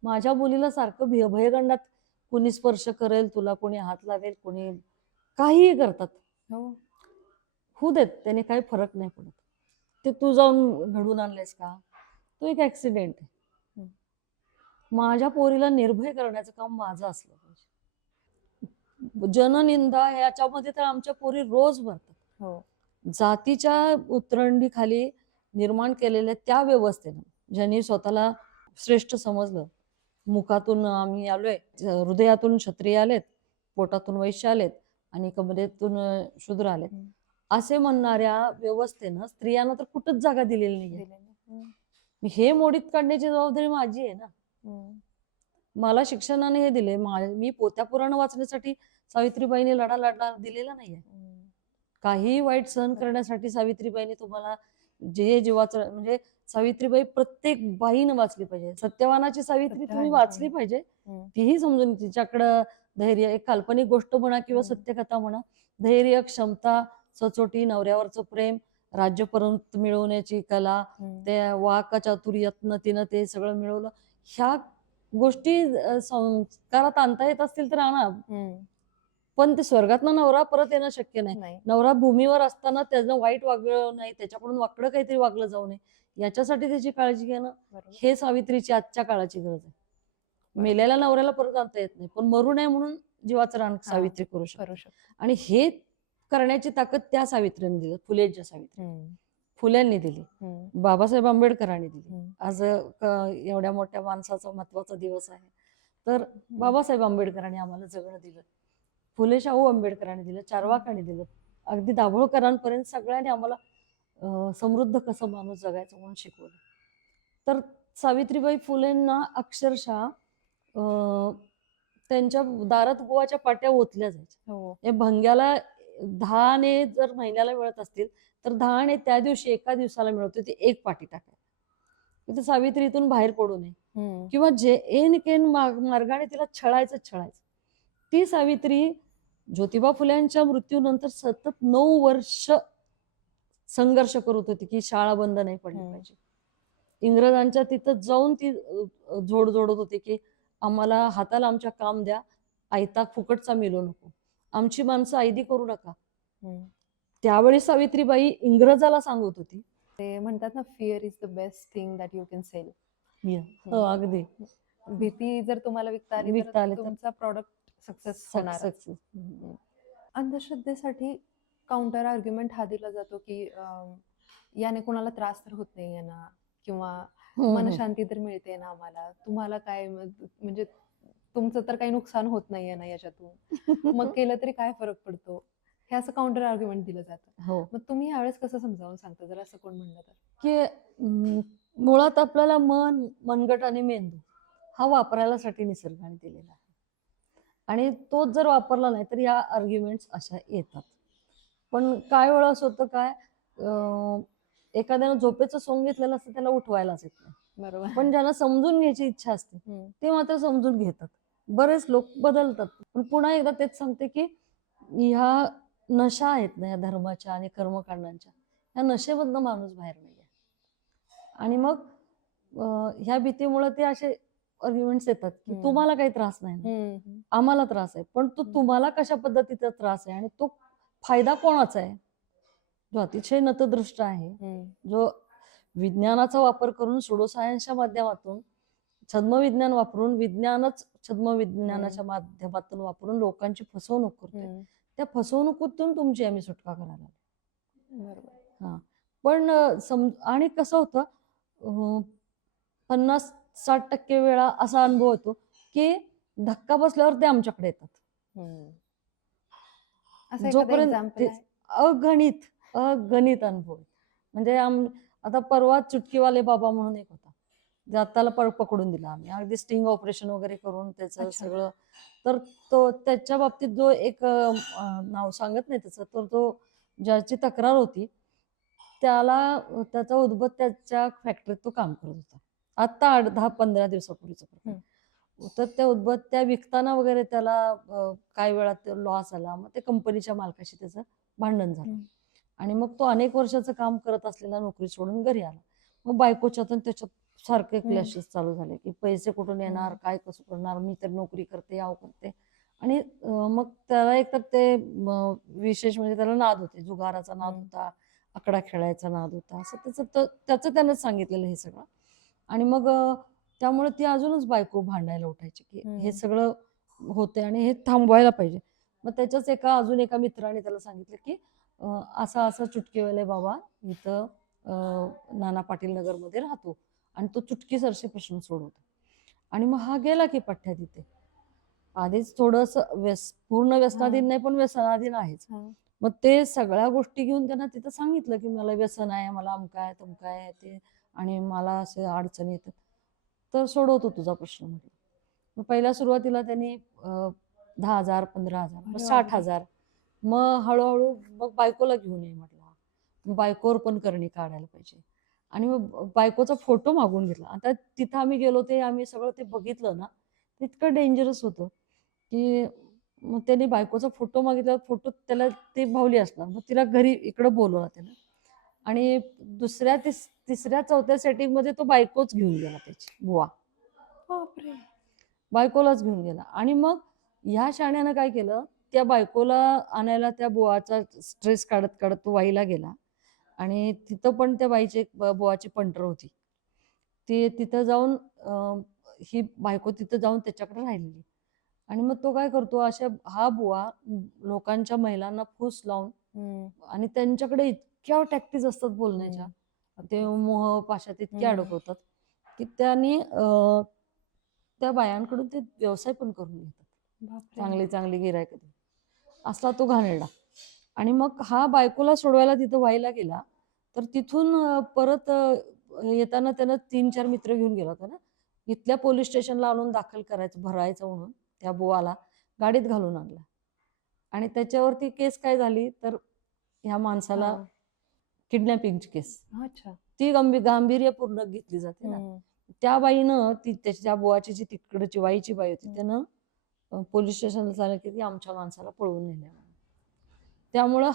माझ्या मुलीला सारखं भयगंडात कोणी स्पर्श करेल तुला, कोणी हात लावेल, कोणी काहीही करतात. होऊ देत, त्याने काही फरक नाही पडत. ते तू जाऊन घडून आणलेस का? तो एक ऍक्सिडेंट आहे. माझ्या पोरीला निर्भय करण्याचं काम माझं असलं पाहिजे. जननिंदा ह्याच्यामध्ये तर आमच्या पोरी रोज भरतात. जातीच्या उतरंडीखाली निर्माण केलेल्या त्या व्यवस्थेनं, ज्यांनी स्वतःला श्रेष्ठ समजलं, मुखातून आम्ही आलोय, हृदयातून क्षत्रिय आलेत, पोटातून वैश्य आलेत आणि कमरेतून शूद्र आलेत, असे म्हणणाऱ्या व्यवस्थेनं स्त्रियांना तर कुठंच जागा दिलेली नाहीये. हे मोडीत काढण्याची जबाबदारी माझी आहे ना. मला शिक्षणाने हे दिले. मी पोत्या पुराण वाचण्यासाठी सावित्रीबाईंनी लढा दिलेला नाहीये. काही वाईट सहन करण्यासाठी सावित्रीबाईंनी तुम्हाला जे जीवाचं, म्हणजे सावित्रीबाई प्रत्येक बाईनं वाचली पाहिजे. सत्यवानाची सावित्री तुम्ही वाचली पाहिजे. तीही समजून तिच्याकडं धैर्य, एक काल्पनिक गोष्ट म्हणा किंवा सत्यकथा म्हणा, धैर्य, क्षमता, सचोटी, नवऱ्यावरचं प्रेम, राज्य परत मिळवण्याची कला, त्या वाकचातुर्यातनं तिनं ते सगळं मिळवलं. ह्या गोष्टी संस्कारात आणता येत असतील तर आणा, पण ते स्वर्गातनं नवरा परत येणं शक्य नाही. नवरा भूमीवर असताना त्याचं वाईट वागलं नाही, त्याच्याकडून वाकडं काहीतरी वागलं जाऊ नये, याच्यासाठी त्याची काळजी घेणं हे सावित्रीची आजच्या काळाची गरज आहे. मेलेल्या नवऱ्याला परत आणता येत नाही, पण मरू नये म्हणून जीवाचं रान सावित्री करू शकते. आणि हे करण्याची ताकद त्या सावित्रीने दिली, फुलेंच्या सावित्री, फुल्यांनी दिली, बाबासाहेब आंबेडकरांनी दिली. आज एवढ्या मोठ्या माणसाचा महत्वाचा दिवस आहे तर बाबासाहेब आंबेडकरांनी आम्हाला जगणं दिलं, फुले शाहू आंबेडकरांनी दिलं, चार्वाकांनी दिलं, अगदी दाभोळकरांपर्यंत सगळ्यांनी आम्हाला समृद्ध कसं माणूस जगायचं म्हणून शिकवलं. तर सावित्रीबाई फुलेंना अक्षरशः त्यांच्या दारात गोवाच्या पाट्या ओतल्या जायच्या. या भंग्याला 10 आणे जर महिन्याला मिळत असतील तर 10 आणे त्या दिवशी एका दिवसाला मिळत होती, एक पाटी टाकायची. तिथे सावित्रीतून बाहेर पडू नये किंवा जे एन केन मार्गाने तिला छळायचं. ती सावित्री ज्योतिबा फुल्यांच्या मृत्यूनंतर सतत 9 वर्ष संघर्ष करत होती की शाळा बंद नाही पडली पाहिजे. इंग्रजांच्या तिथं जाऊन ती जोड जोडत होती की आम्हाला हाताला आमच्या काम द्या, आयता फुकटचा मिळू नको, आमची माणसं ऐदी करू नका. त्यावेळी सावित्रीबाई इंग्रजाला सांगत होती. ते म्हणतात ना, fear is the best thing that you can sell. हो, अगदी भीती जर तुम्हाला विकता आली तर विकता आली तर तुमचा प्रॉडक्ट सक्सेस होणारच. सक्सेस. अंधश्रद्धेसाठी काउंटर आर्ग्युमेंट हा दिला जातो की याने कोणाला त्रास तर होत नाही ना, किंवा मनशांती तर मिळते ना आम्हाला, तुम्हाला काय म्हणजे तुमचं तर काही नुकसान होत नाहीये ना याच्यातून, मग केलं तरी काय फरक पडतो, हे असं काउंटर आर्ग्युमेंट दिलं जातं. हो, मग तुम्ही यावेळेस कसं समजावून सांगता जर असं कोण म्हणलं तर? की मुळात आपल्याला मनगट आणि मेंदू हा वापरायसाठी निसर्गाने दिलेला आहे. आणि तोच जर वापरला नाही तर या आर्ग्युमेंट्स अशा येतात. पण काय वेळा असं होतं काय, एखाद्यानं झोपेचं सोंग घेतलेलं असतं त्याला उठवायलाच येत नाही. बरोबर. पण ज्यांना समजून घ्यायची इच्छा असते ते मात्र समजून घेतात. बरेच लोक बदलतात. पण पुन्हा एकदा तेच सांगते की ह्या नशा आहेत ना या धर्माच्या आणि कर्मकांडांच्या, ह्या नशेमधनं माणूस बाहेर नाही आहे. आणि मग ह्या भीतीमुळे ते असे आर्ग्युमेंट्स येतात की तुम्हाला काही त्रास नाही ना, आम्हाला त्रास आहे, पण तो तुम्हाला कशा पद्धतीचा त्रास आहे आणि तो फायदा कोणाचा आहे, जो अतिशय नतदृष्ट आहे, जो विज्ञानाचा वापर करून सुडोसायन्सच्या माध्यमातून छद्मविज्ञान वापरून विज्ञानच छद्मविज्ञानाच्या माध्यमातून वापरून लोकांची फसवणूक करतोय. त्या फसवणुकीतून तुमची आम्ही सुटका करायला. बरोबर. हा, पण आणि कसं होतं, 50-60% वेळा असा अनुभव होतो की धक्का बसल्यावर ते आमच्याकडे येतात. असं एखादं जोपर्यंत एक्झाम्पल आहे? अगणित अनुभव आहेत. म्हणजे आता परवा चुटकीवाले बाबा म्हणून एक होता, जाताला पकडून दिला आम्ही, अगदी स्टिंग ऑपरेशन वगैरे करून त्याचं अच्छा. सगळं. तर तो त्याच्या बाबतीत जो एक नाव सांगत नाही त्याचं, तर तो ज्याची तक्रार होती त्याचा उदबत्त्याच्या फॅक्टरीत तो काम करत होता. आता 10-15 दिवसापूर्वीचं प्रकरण. तर त्या उदबत्त्या विकताना वगैरे त्याला काही वेळा लॉस आला. मग ते कंपनीच्या मालकाशी त्याचं भांडण झालं. आणि मग तो अनेक वर्षाचं काम करत असलेला नोकरी सोडून घरी आला. मग बायकोच्यातून त्याच्यात सारखे क्लॅशेस चालू झाले की पैसे कुठून येणार, काय कसं करणार, मी तर नोकरी करते, याव करते. आणि मग त्याला एक तर ते विशेष म्हणजे त्याला नाद होते, जुगाराचा नाद होता, आकडा खेळायचा नाद होता, असं त्याचं त्यानंच सांगितलेलं हे सगळं. आणि मग त्यामुळे ती अजूनच बायको भांडायला उठायची की हे सगळं होते आणि हे थांबवायला पाहिजे. मग त्याच्याच अजून एका मित्राने त्याला सांगितलं की असं चुटकीवाले बाबा इथं नाना पाटील नगरमध्ये राहतो आणि तो चुटकीसरशी प्रश्न सोडवतो. आणि मग हा गेला की पठ्ठ्या तिथे. आधीच थोडस पूर्ण व्यसनाधीन नाही पण व्यसनाधीन आहेच. मग ते सगळ्या गोष्टी घेऊन त्यांना तिथं सांगितलं की मला व्यसन आहे, मला अमकाय तमकाय ते, आणि मला असे अडचणी येतात, तर सोडवतो तुझा प्रश्न म्हटलं. मग पहिल्या सुरुवातीला त्यांनी 10,000, 15,000, मग 60,000, मग हळूहळू मग बायकोला घेऊन ये म्हटलं, बायकोवर पण करणी काढायला पाहिजे. आणि मग बायकोचा फोटो मागून घेतला. आता तिथं आम्ही गेलो, ते आम्ही सगळं ते बघितलं ना, इतकं डेंजरस होतं की मग त्यांनी बायकोचा फोटो मागितला. फोटो त्याला ती भावली असणार, मग तिला घरी इकडं बोलवलं त्यानं. आणि दुसऱ्या तिसऱ्या चौथ्या सेटिंग मध्ये तो बायकोच घेऊन गेला, त्याची बुवा बायकोलाच घेऊन गेला. आणि मग ह्या शाण्यानं काय केलं, त्या बायकोला आणायला त्या बुवाचा स्ट्रेस काढत काढत तो वाईला गेला. आणि तिथं पण त्या बाईची बुवाची पंटर होती, ती तिथं जाऊन ही बायको तिथं जाऊन त्याच्याकडे राहिलेली. आणि मग तो काय करतो, हा बुवा लोकांच्या महिलांना फूस लावून, आणि त्यांच्याकडे इतक्या टॅक्टिस असतात बोलण्याच्या, ते मोह पाशात इतके अडकवतात की त्यांनी त्या बायांकडून ते व्यवसाय पण करून घेतात, चांगली चांगली गिरायक असला तो घाणेरडा. आणि मग हा बायकोला सोडवायला तिथं व्हायला गेला, तर तिथून परत येताना त्यानं 3-4 मित्र घेऊन गेला होता ना, इथल्या पोलीस स्टेशनला आणून दाखल भरायचं म्हणून त्या बुवाला गाडीत घालून आणला. आणि त्याच्यावरती केस काय झाली, तर ह्या माणसाला किडनॅपिंगची केस, ती गांभीर्यपूर्ण घेतली जाते ना. त्या बाईनं त्याच्या बुवाची जी तिकडची वाईची बाई होती, त्यानं पोलीस स्टेशनला सांगितलं की आमच्या माणसाला पळवून नेल्या. त्यामुळं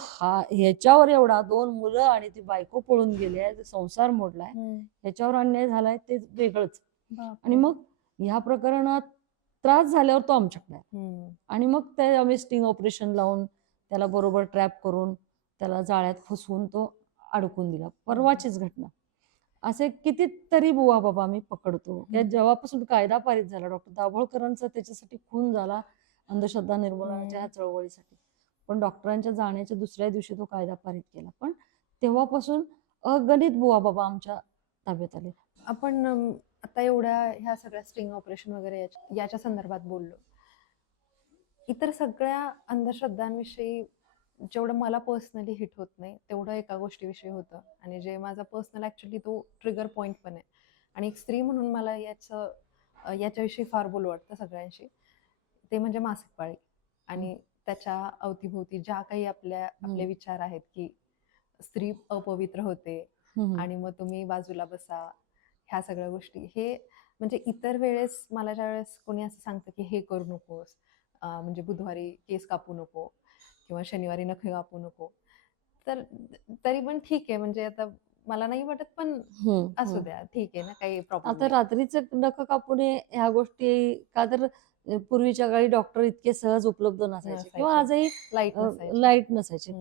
ह्याच्यावर एवढा 2 मुलं आणि ती बायको पळून गेली आहे, संसार मोडलाय, ह्याच्यावर अन्याय झालाय ते वेगळंच. आणि मग ह्या प्रकरणात त्रास झाल्यावर तो आमच्याकडे आहे. आणि मग ते आम्ही स्टिंग ऑपरेशन लावून त्याला बरोबर ट्रॅप करून त्याला जाळ्यात फसवून तो अडकून दिला. परवाचीच घटना. असे कितीतरी बुवा बाबा आम्ही पकडतो. जेव्हापासून कायदा पारित झाला, डॉक्टर दाभोळकरांचा त्याच्यासाठी खून झाला अंधश्रद्धा निर्मूलनाच्या ह्या चळवळीसाठी. पण डॉक्टरांच्या जाण्याच्या दुसऱ्या दिवशी तो कायदा पारित केला. पण तेव्हापासून अगणित बुवा बाबा आमच्या ताब्यात आले. आपण आता एवढ्या ह्या सगळ्या स्टिंग ऑपरेशन वगैरे याच्या संदर्भात बोललो. इतर सगळ्या अंधश्रद्धांविषयी जेवढं मला पर्सनली हिट होत नाही तेवढं एका गोष्टीविषयी होतं, आणि जे माझा पर्सनल ऍक्च्युली तो ट्रिगर पॉइंट पण आहे. आणि एक स्त्री म्हणून मला याच्याविषयी फार बोलू वाटतं सगळ्यांशी. ते म्हणजे मासिक पाळी आणि त्याच्या अवतीभोवती ज्या काही आपले विचार आहेत की स्त्री अपवित्र होते आणि मग तुम्ही बाजूला बसा, ह्या सगळ्या गोष्टी. हे म्हणजे इतर वेळेस मला ज्या वेळेस कोणी असं सांगतं की हे करू नकोस, म्हणजे बुधवारी केस कापू नको किंवा शनिवारी नखे कापू नको, तर तरी पण ठीक आहे, म्हणजे आता मला नाही वाटत, पण असू द्या, ठीक आहे ना, काही प्रॉब्लेम आता रात्रीचं नख कापू नये ह्या गोष्टी का तर पूर्वीच्या काळी डॉक्टर इतके सहज उपलब्ध नसायचे किंवा आजही लाईट नसायचे.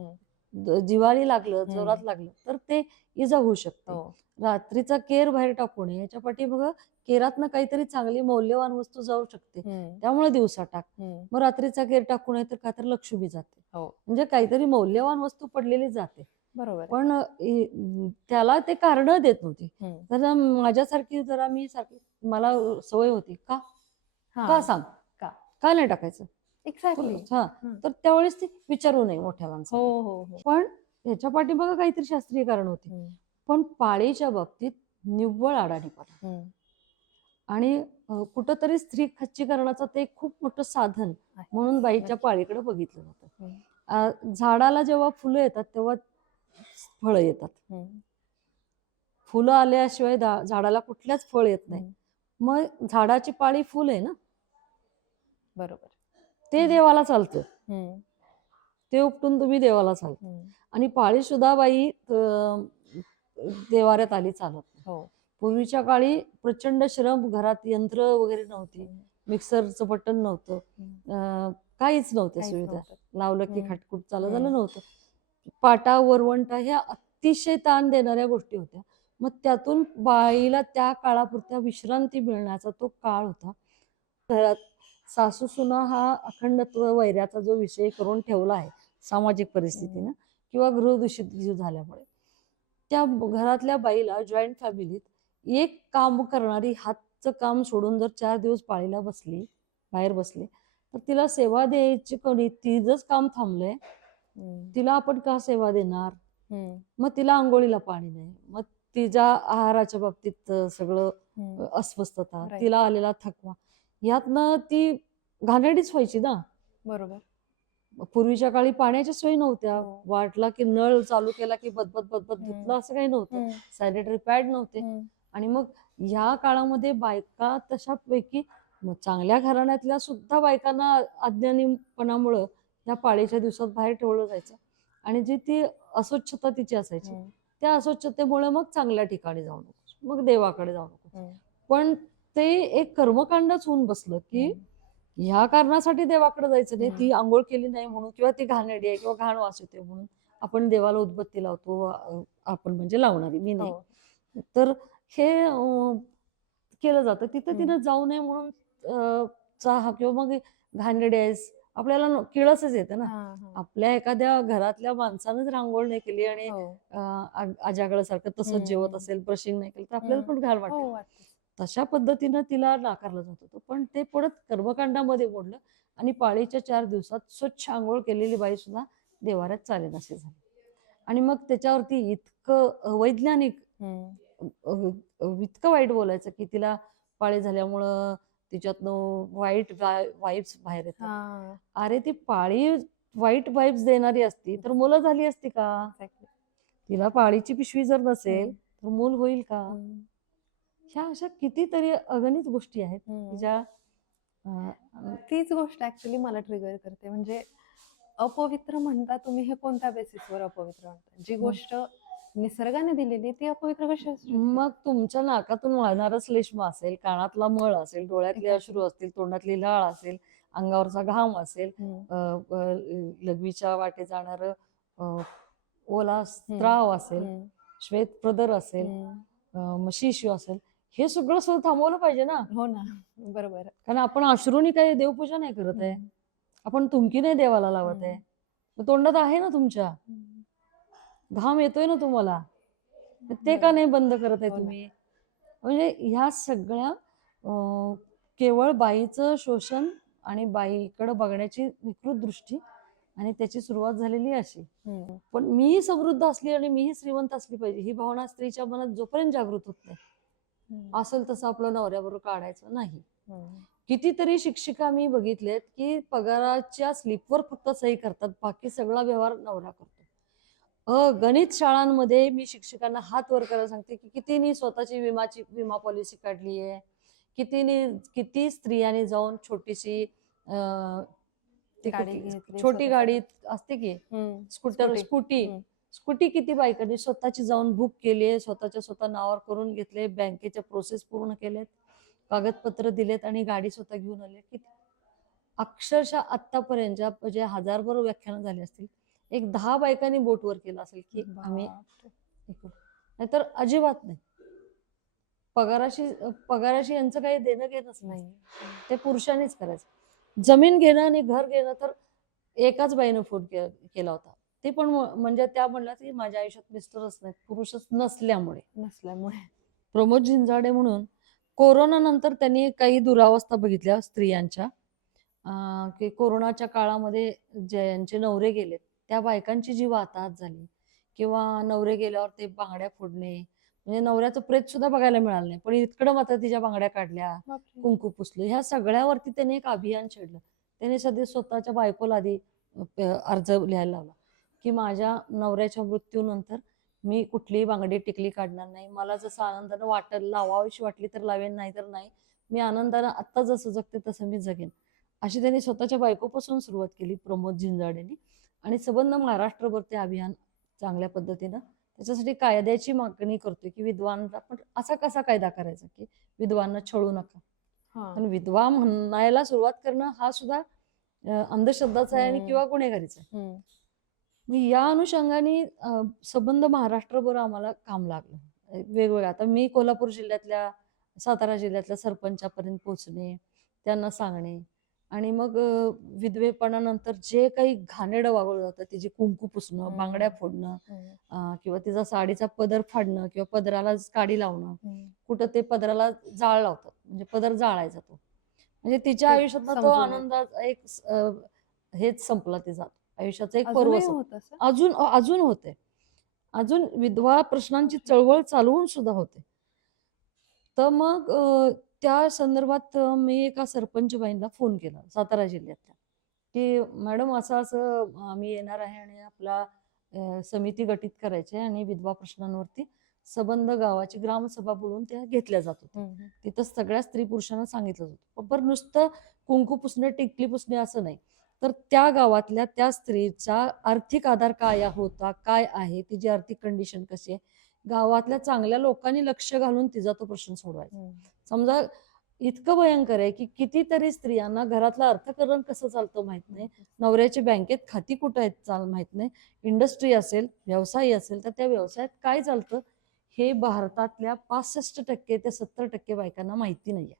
जिवारी लागलं, जोरात लागलं तर ते इजा होऊ शकते. रात्रीचा केर बाहेर टाकू नये, याच्या पाठीमागं केरातनं काहीतरी चांगली मौल्यवान वस्तू जाऊ शकते, त्यामुळे दिवसा टाक. मग रात्रीचा केर टाकू नये तर का तर लक्ष्मी जाते, म्हणजे काहीतरी मौल्यवान वस्तू पडलेली जाते. बरोबर. पण त्याला ते कारण देत नव्हती. तर माझ्यासारखी जरा मला सवय होती का सांग, का नाही टाकायचं, एक्झॅक्टली. तर त्यावेळेस ती विचारू नये मोठ्या माणसाला. हो. पण ह्याच्या पाठीमागं काहीतरी शास्त्रीय कारण होती. पण पाळीच्या बाबतीत निव्वळ अडाणीपणा आणि कुठंतरी स्त्री खच्चीकरणाचं ते खूप मोठं साधन म्हणून बाईच्या पाळीकडे बघितलं जातं. झाडाला जेव्हा फुलं येतात तेव्हा फळं येतात. फुलं आल्याशिवाय झाडाला कुठल्याच फळ येत नाही. मग झाडाची पाळी फुल आहे ना, बरोबर. ते देवाला चालतं, ते उपटून तुम्ही देवाला चालतं. आणि पाळी सुद्धा बाई देवाऱ्यात आली चालत नाही. पूर्वीच्या काळी प्रचंड श्रम, घरात यंत्र वगैरे नव्हती, मिक्सरचं बटन नव्हतं, काहीच नव्हत्या सुविधा. लावलं की खटखुट चालू झालं नव्हतं. पाटा वरवंटा ह्या अतिशय ताण देणाऱ्या गोष्टी होत्या. मग त्यातून बाईला त्या काळापुरत्या विश्रांती मिळण्याचा तो काळ होता. घरात सासू सुना हा अखंडत्व वैराचा जो विषय करून ठेवला आहे सामाजिक परिस्थितीनं किंवा गृहदूषित झाल्यामुळे, त्या घरातल्या बाईला जॉईंट फॅमिलीत एक काम करणारी हातचं काम सोडून जर 4 दिवस पाळीला बाहेर बसले तर तिला सेवा द्यायची कोणी, तिचंच काम थांबलंय, तिला आपण का सेवा देणार? मग तिला आंघोळीला पाणी नाही, मग तिच्या आहाराच्या बाबतीत सगळं अस्वस्थता, तिला आलेला थकवा, यातनं ती घाणेरडीच व्हायची ना. बरोबर. पूर्वीच्या काळी पाण्याच्या सोयी नव्हत्या. वाटला की नळ चालू केला की बदबद धुतलं असं काही नव्हतं. सॅनिटरी पॅड नव्हते. आणि मग ह्या काळामध्ये बायका तशापैकी चांगल्या घराण्यातल्या सुद्धा बायकांना अज्ञानीपणामुळं या पाळीच्या दिवसात बाहेर ठेवलं जायचं. आणि जी ती अस्वच्छता तिची असायची, त्या अस्वच्छतेमुळे मग चांगल्या ठिकाणी जाऊ नकोस, मग देवाकडे जाऊ नकोस. पण ते एक कर्मकांडच होऊन बसलं की ह्या कारणासाठी देवाकडे जायचं नाही, ती आंघोळ केली नाही म्हणून किंवा ती घाणेरडी आहे किंवा घाण वास येते म्हणून आपण देवाला उदबत्ती लावतो. आपण म्हणजे लावणारी, मी नाही. तर हे केलं जातं. तिथं तिनं जाऊ नये म्हणून चहा किंवा मग घाणेरडी आहेस, आपल्याला किळसच येतं ना. आपल्या एखाद्या घरातल्या माणसानं जर आंघोळ नाही केली आणि अजागळासारखं तसंच जेवत असेल, ब्रशिंग नाही केलं तर आपल्याला पण घाण वाटेल. तशा पद्धतीनं तिला नाकारलं जात होतं. पण ते परत कर्मकांडामध्ये मोडलं आणि पाळीच्या 4 दिवसात स्वच्छ आंघोळ केलेली बाई सुद्धा देवाऱ्यात चालेनाशी झाली. आणि मग त्याच्यावरती इतकं अवैज्ञानिक, इतकं वाईट बोलायचं की तिला पाळी झाल्यामुळं तिच्यातनं वाईट वाईब्स बाहेर येतात. अरे ती पाळी वाईट वाईब्स देणारी असती तर मुलं झाली असती का? तिला पाळीची पिशवी जर नसेल तर मूल होईल का? ह्या अशा कितीतरी अगणित गोष्टी आहेत ज्या तीच गोष्ट ऍक्च्युली मला ट्रिगर करते. म्हणजे अपवित्र म्हणता तुम्ही, हे कोणत्या बेसिसवर अपवित्र म्हणता? जी गोष्ट निसर्गाने दिलेली ती अपवित्र कशी असू शकते? मग तुमच्या नाकातून वाहणारं श्लेष्म असेल, कानातला मळ असेल, डोळ्यातले अश्रू असतील, तोंडातली लाळ असेल, अंगावरचा घाम असेल, लघवीच्या वाटे जाणारं ओला स्त्राव असेल, हम्म, श्वेत प्रदर असेल, मग शिशू असेल, हे सगळं सुद्धा थांबवलं पाहिजे ना. हो ना, बरोबर. कारण आपण अश्रूनी काही देवपूजा नाही करत आहे, आपण तुमकी नाही देवाला लावत आहे. मग तोंडात आहे ना तुमच्या, घाम येतोय ना तुम्हाला, ते का नाही बंद करत आहे हो ना. तुम्ही? म्हणजे ह्या सगळ्या केवळ बाईचं शोषण आणि बाईकडे बघण्याची विकृत दृष्टी आणि त्याची सुरुवात झालेली अशी. पण मीही समृद्ध असली आणि मीही श्रीमंत असली पाहिजे ही भावना स्त्रीच्या मनात जोपर्यंत जागृत होत नाही, असेल तसं आपलं नवऱ्याबरोबर काढायचं नाही. कितीतरी शिक्षिका मी बघितलेत की पगाराच्या स्लिपवर फक्त सही करतात, बाकी सगळा व्यवहार नवरा करतो. गणित शाळांमध्ये मी शिक्षकांना हात वर करायला सांगते की कितीनी स्वतःची विमा पॉलिसी काढली आहे, किती स्त्रियांनी जाऊन छोटीशी गाडी घेतली छोटी स्वतःसाठी. गाडी असते की स्कूटी किती बायकांनी स्वतःची जाऊन बुक केली, स्वतः नावावर करून घेतले, बँकेच्या प्रोसेस पूर्ण केलेत, कागदपत्र दिलेत आणि गाडी स्वतः घेऊन आले. किती अक्षरशः आतापर्यंतच्या म्हणजे हजारभर व्याख्यानं झाली असतील, एक 10 बायकांनी बोटवर केलं असेल की आम्ही नाहीतर अजिबात नाही. पगाराशी यांचं काही देणं घेणंच नाही, ते पुरुषांनीच करायचं. जमीन घेणं आणि घर घेणं तर एकाच बाईनं फोन केला होता, ते पण म्हणजे त्या म्हणल्या की माझ्या आयुष्यात मिस्टरच नाहीत, पुरुषच नसल्यामुळे. प्रमोद झिंजाडे म्हणून कोरोना नंतर त्यांनी काही दुरावस्था बघितल्या स्त्रियांच्या, की कोरोनाच्या काळामध्ये ज्यांचे नवरे गेलेत त्या बायकांची जी वाताहत झाली, किंवा नवरे गेल्यावर ते बांगड्या फोडणे, म्हणजे नवऱ्याचं प्रेत सुद्धा बघायला मिळालं नाही, पण इकडं मात्र तिच्या बांगड्या काढल्या, कुंकू पुसले, ह्या सगळ्यावरती त्याने एक अभियान छेडलं. त्याने सध्या स्वतःच्या बायकोला आधी अर्ज लिहायला लावला की माझ्या नवऱ्याच्या मृत्यूनंतर मी कुठलीही बांगडी टिकली काढणार नाही, मला जसं आनंदानं लावावीशी वाटली तर लावेन, नाही तर नाही, मी आनंदानं आत्ता जसं जगते तसं मी जगेन, अशी त्यांनी स्वतःच्या बायकोपासून सुरुवात केली प्रमोद झिंजाडेंनी. आणि संबंध महाराष्ट्रभर ते अभियान चांगल्या पद्धतीनं, त्याच्यासाठी कायद्याची मागणी करतोय की विधवांना पण असा कसा कायदा करायचा की विधवांना छळू नका. पण विधवा म्हणायला सुरुवात करणं हा सुद्धा अंधश्रद्धाच आहे आणि किंवा गुन्हेगारीच आहे. या अनुषंगाने संबंध महाराष्ट्रभर आम्हाला काम लागलं वेगवेगळं. आता मी कोल्हापूर जिल्ह्यातल्या, सातारा जिल्ह्यातल्या सरपंचापर्यंत पोहोचणे, त्यांना सांगणे, आणि मग विधवेपणानंतर जे काही घाणेरडं वागवलं जातं, तिची कुंकू पुसणं, बांगड्या फोडणं, किंवा तिचा साडीचा पदर फाडणं किंवा पदराला काडी लावणं, कुठं ते पदराला जाळ लावतात, म्हणजे पदर जाळायचा तो, म्हणजे तिच्या आयुष्यात तो आनंदाचा एक हेच संपला, तिचा आयुष्याचा एक पर्व अजून होते. अजून विधवा प्रश्नांची चळवळ चालवून सुद्धा होते. तर मग त्या संदर्भात मी एका सरपंच बाईंना फोन केला सातारा जिल्ह्यातल्या, की मॅडम असं असं आम्ही येणार आहे आणि आपला समिती गठीत करायची आहे आणि विधवा प्रश्नांवरती संबंध गावाची ग्रामसभा बोलून त्या घेतल्या जात होत्या. तिथं सगळ्या स्त्री पुरुषांना सांगितलं होतं, पण नुसतं कुंकू पुसणे, टिकली पुसणे असं नाही, तर त्या गावातल्या त्या स्त्रीचा आर्थिक आधार काय आहे, तिची आर्थिक कंडिशन कशी आहे, गावातल्या चांगल्या लोकांनी लक्ष घालून तिचा तो प्रश्न सोडवायचा. समजा इतकं भयंकर आहे की कितीतरी स्त्रियांना घरातलं अर्थकारण कसं चालतं माहित नाही, नवऱ्याची बँकेत खाती कुठं आहेत माहित नाही, इंडस्ट्री असेल, व्यवसाय असेल तर त्या व्यवसायात काय चालतं हे भारतातल्या 65% ते 70% बायकांना माहिती नाहीये.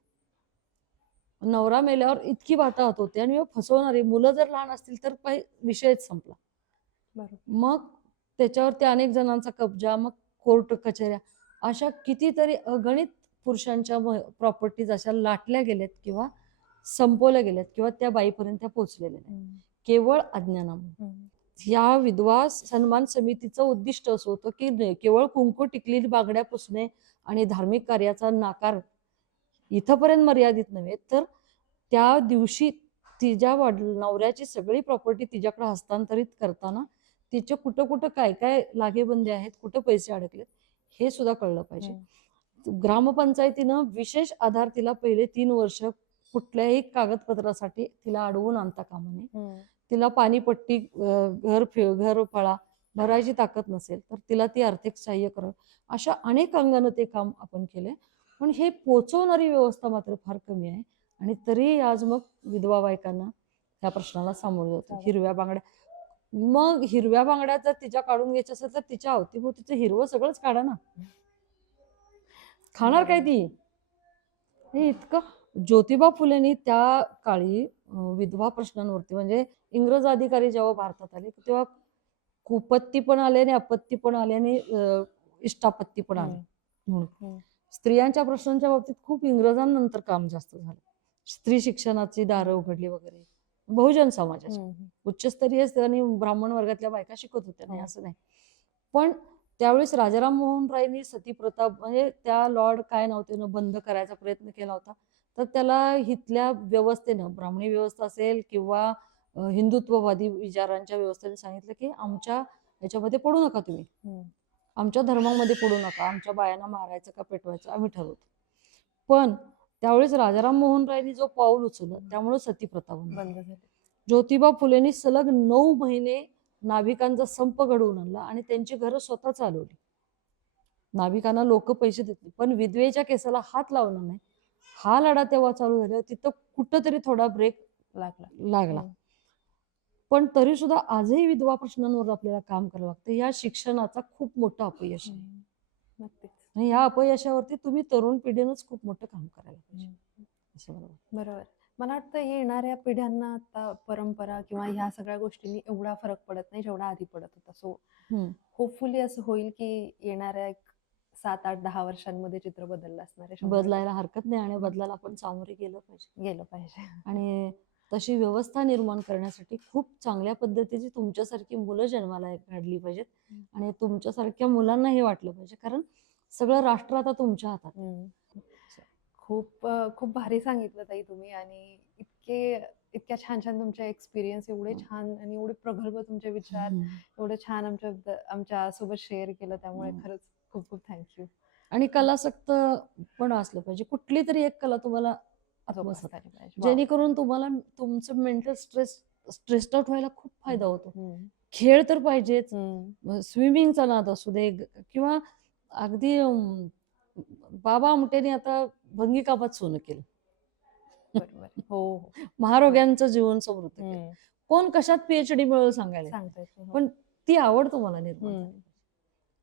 नवरा मेल्यावर इतकी वाताहत होते आणि फसवणारी मुलं जर लहान असतील तर विषयच संपला. मग त्याच्यावरती अनेक जणांचा कब्जा, मग कोर्ट कचेऱ्या, अशा कितीतरी अगणित पुरुषांच्या प्रॉपर्टीज अशा लाटल्या गेल्यात किंवा संपवल्या गेल्यात किंवा त्या बाईपर्यंत त्या पोहोचलेल्या नाही, केवळ अज्ञानामुळे. या विधवा सन्मान समितीचं उद्दिष्ट असं होतं की केवळ कुंकू टिकली बांगड्या पुसणे आणि धार्मिक कार्याचा नाकार इथपर्यंत मर्यादित नव्हे, तर त्या दिवशी तिच्या नवऱ्याची सगळी प्रॉपर्टी तिच्याकडे हस्तांतरित करताना तिचे कुठं कुठं काय काय लागेबंदे आहेत, कुठं पैसे अडकलेत हे सुद्धा कळलं पाहिजे. ग्रामपंचायतीनं विशेष आधार तिला पहिले 3 वर्ष कुठल्याही कागदपत्रासाठी तिला अडवून आणता कामा नये. तिला पाणीपट्टी, घर फळा भरायची ताकद नसेल तर तिला ती आर्थिक सहाय्य करावं, अशा अनेक अंगानं ते काम आपण केले. पण हे पोचवणारी व्यवस्था मात्र फार कमी आहे आणि तरी आज मग विधवा बायकांना त्या प्रश्नाला सामोरं जातो. हिरव्या बांगड्या मग हिरव्या बांगड्या जर तिच्या काढून घ्यायच्या असेल तर तिच्या अवतीभोवतीचं हिरवं सगळंच काढा ना. खाणार काय बरोबर. ती? हे इतकं ज्योतिबा फुलेंनी त्या काळी विधवा प्रश्नांवरती, म्हणजे इंग्रज अधिकारी जेव्हा भारतात आले तेव्हा कुपत्ती पण आले आणि अपत्ती पण आले आणि इष्टापत्ती पण आले हम्म, म्हणून. हम्म, स्त्रियांच्या प्रश्नांच्या बाबतीत खूप इंग्रजांनंतर काम जास्त झालं. स्त्री शिक्षणाची दारं उघडली वगैरे. बहुजन समाजाच्या हम्म, उच्चस्तरीय आणि ब्राह्मण वर्गातल्या बायका शिकत होत्या, नाही हो. असं नाही. पण त्यावेळेस राजाराम मोहन रायनी सती प्रथा, म्हणजे त्या लॉर्ड काय नव्हते बंद करायचा प्रयत्न केला होता. तर त्याला इथल्या व्यवस्थेनं, ब्राह्मणी व्यवस्था असेल किंवा हिंदुत्ववादी विचारांच्या व्यवस्थेने सांगितलं की आमच्या ह्याच्यामध्ये पडू नका तुम्ही, हम्म, आमच्या धर्मामध्ये पडू नका, आमच्या बायांना मारायचं का पेटवायचं आम्ही ठरवतो. पण त्यावेळेस राजाराम मोहन रायनी जो पाऊल उचललं त्यामुळे सती प्रथा बंद झाली. बंद झाले. ज्योतिबा फुलेंनी सलग 9 महिने नाभिकांचा संप घडवून आणला आणि त्यांची घरं स्वतः चालवली. नाभिकांना लोक पैसे देतील पण विधवेच्या केसाला हात लावणार नाही. हा लढा तेव्हा चालू झाला, तिथं कुठंतरी थोडा ब्रेक लागला. लागला. पण तरी सुद्धा आजही विधवा प्रश्नांवर आपल्याला काम करावं लागतं. या शिक्षणाचा खूप मोठं अपयश आहे. नक्कीच. आणि या अपयशावरती तुम्ही तरुण पिढीनंच खूप मोठं काम करायला पाहिजे. असं मला वाटतं. बरोबर. मला वाटतं येणाऱ्या पिढ्यांना आता परंपरा किंवा ह्या सगळ्या गोष्टींनी एवढा फरक पडत नाही जेवढा आधी पडत होता. सो हम्म. होपफुली असं होईल की येणाऱ्या एक 7-8-10 वर्षांमध्ये चित्र बदललं असणार आहे. 100% बदलायला हरकत नाही आणि बदलायला आपण सामोरे गेलं पाहिजे. गेलं पाहिजे. आणि तशी व्यवस्था निर्माण करण्यासाठी खूप चांगल्या पद्धतीची तुमच्यासारखी मुलं जन्माला घडली पाहिजेत. आणि तुमच्यासारख्या मुलांना हे वाटलं पाहिजे, कारण सगळं राष्ट्र आता तुमच्या हातात आहे. हम्म. खूप भारी सांगितलं ताई तुम्ही आणि इतक्या छान छान तुमचे एक्सपिरियन्स, एवढे छान आणि एवढे प्रगल्भ तुमचे विचार, एवढे छान आमच्या सोबत शेअर केलं, त्यामुळे खरंच खूप खूप थँक्यू. आणि कलासक्त पण असलं पाहिजे, कुठली तरी एक कला तुम्हाला आत्मसात, जोपासली पाहिजे. जेणेकरून तुम्हाला तुमचं मेंटल स्ट्रेस्ड आउट व्हायला खूप फायदा होतो. हम्म. खेळ तर पाहिजेच, हम्म. स्विमिंगचा नाद असू दे किंवा अगदी बाबा आमटेने आता भंगी कापात सोनं केलं. बरोबर. हो हो. महारोग्यांचं जीवन समृद्ध केलं. हम्म. कोण कशात PhD मिळवलं सांगायला येत नाही. सांगता येत नाही. हो. पण ती आवड तुम्हाला निर्माण झाली हम्म. पाहिजे.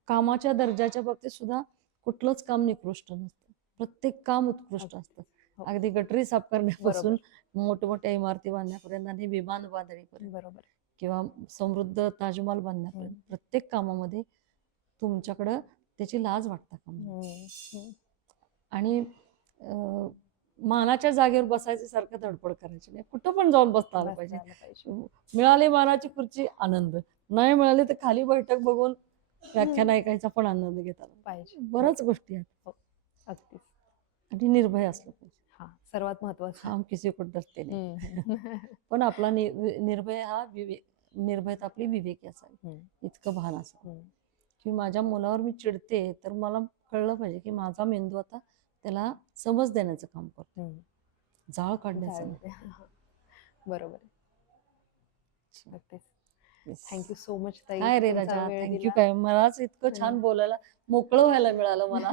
कामाच्या दर्जाच्या बाबतीत सुद्धा कुठलंच काम निकृष्ट नसतं, प्रत्येक काम उत्कृष्ट असतं. हो. अगदी गटरी साफ करण्यापासून बरोबर. मोठमोठ्या इमारती बांधण्यापर्यंत आणि विमान बांधणीपर्यंत बरोबर. किंवा समृद्ध ताजमहाल बांधण्यापर्यंत प्रत्येक कामामध्ये तुमच्याकडं त्याची लाज वाटता कामा नये. आणि मानाच्या जागेवर बसायची सारखं धडपड करायची नाही, कुठं पण जाऊन बसता आलं बसता आलं पाहिजे. पाहिजे. मिळाली मानाची खुर्ची आनंद, नाही मिळाली तर खाली बैठक बघून व्याख्यान ऐकायचा पण आनंद घेता आला पाहिजे. बऱ्याच गोष्टी आहेत. हो. अगदीच. आणि निर्भय असलं पाहिजे. हा सर्वात महत्वाचं. हम किसी को डरते नाही. हम्म. पण आपला निर्भय हा निर्भयता आपली विवेकी असावी, इतकं भान असावं की माझ्या मुलावर मी चिडते तर मला कळलं पाहिजे की माझा मेंदू आता त्याला समज देण्याचं काम करतो, जाळ काढण्याचं नाही. बरोबर. थँक्यू सो मच ताई. काय रे तुमचा राजा, वेळ थँक्यू दिला. काय, मलाच इतकं छान बोलायला मोकळं व्हायला मिळालं मला.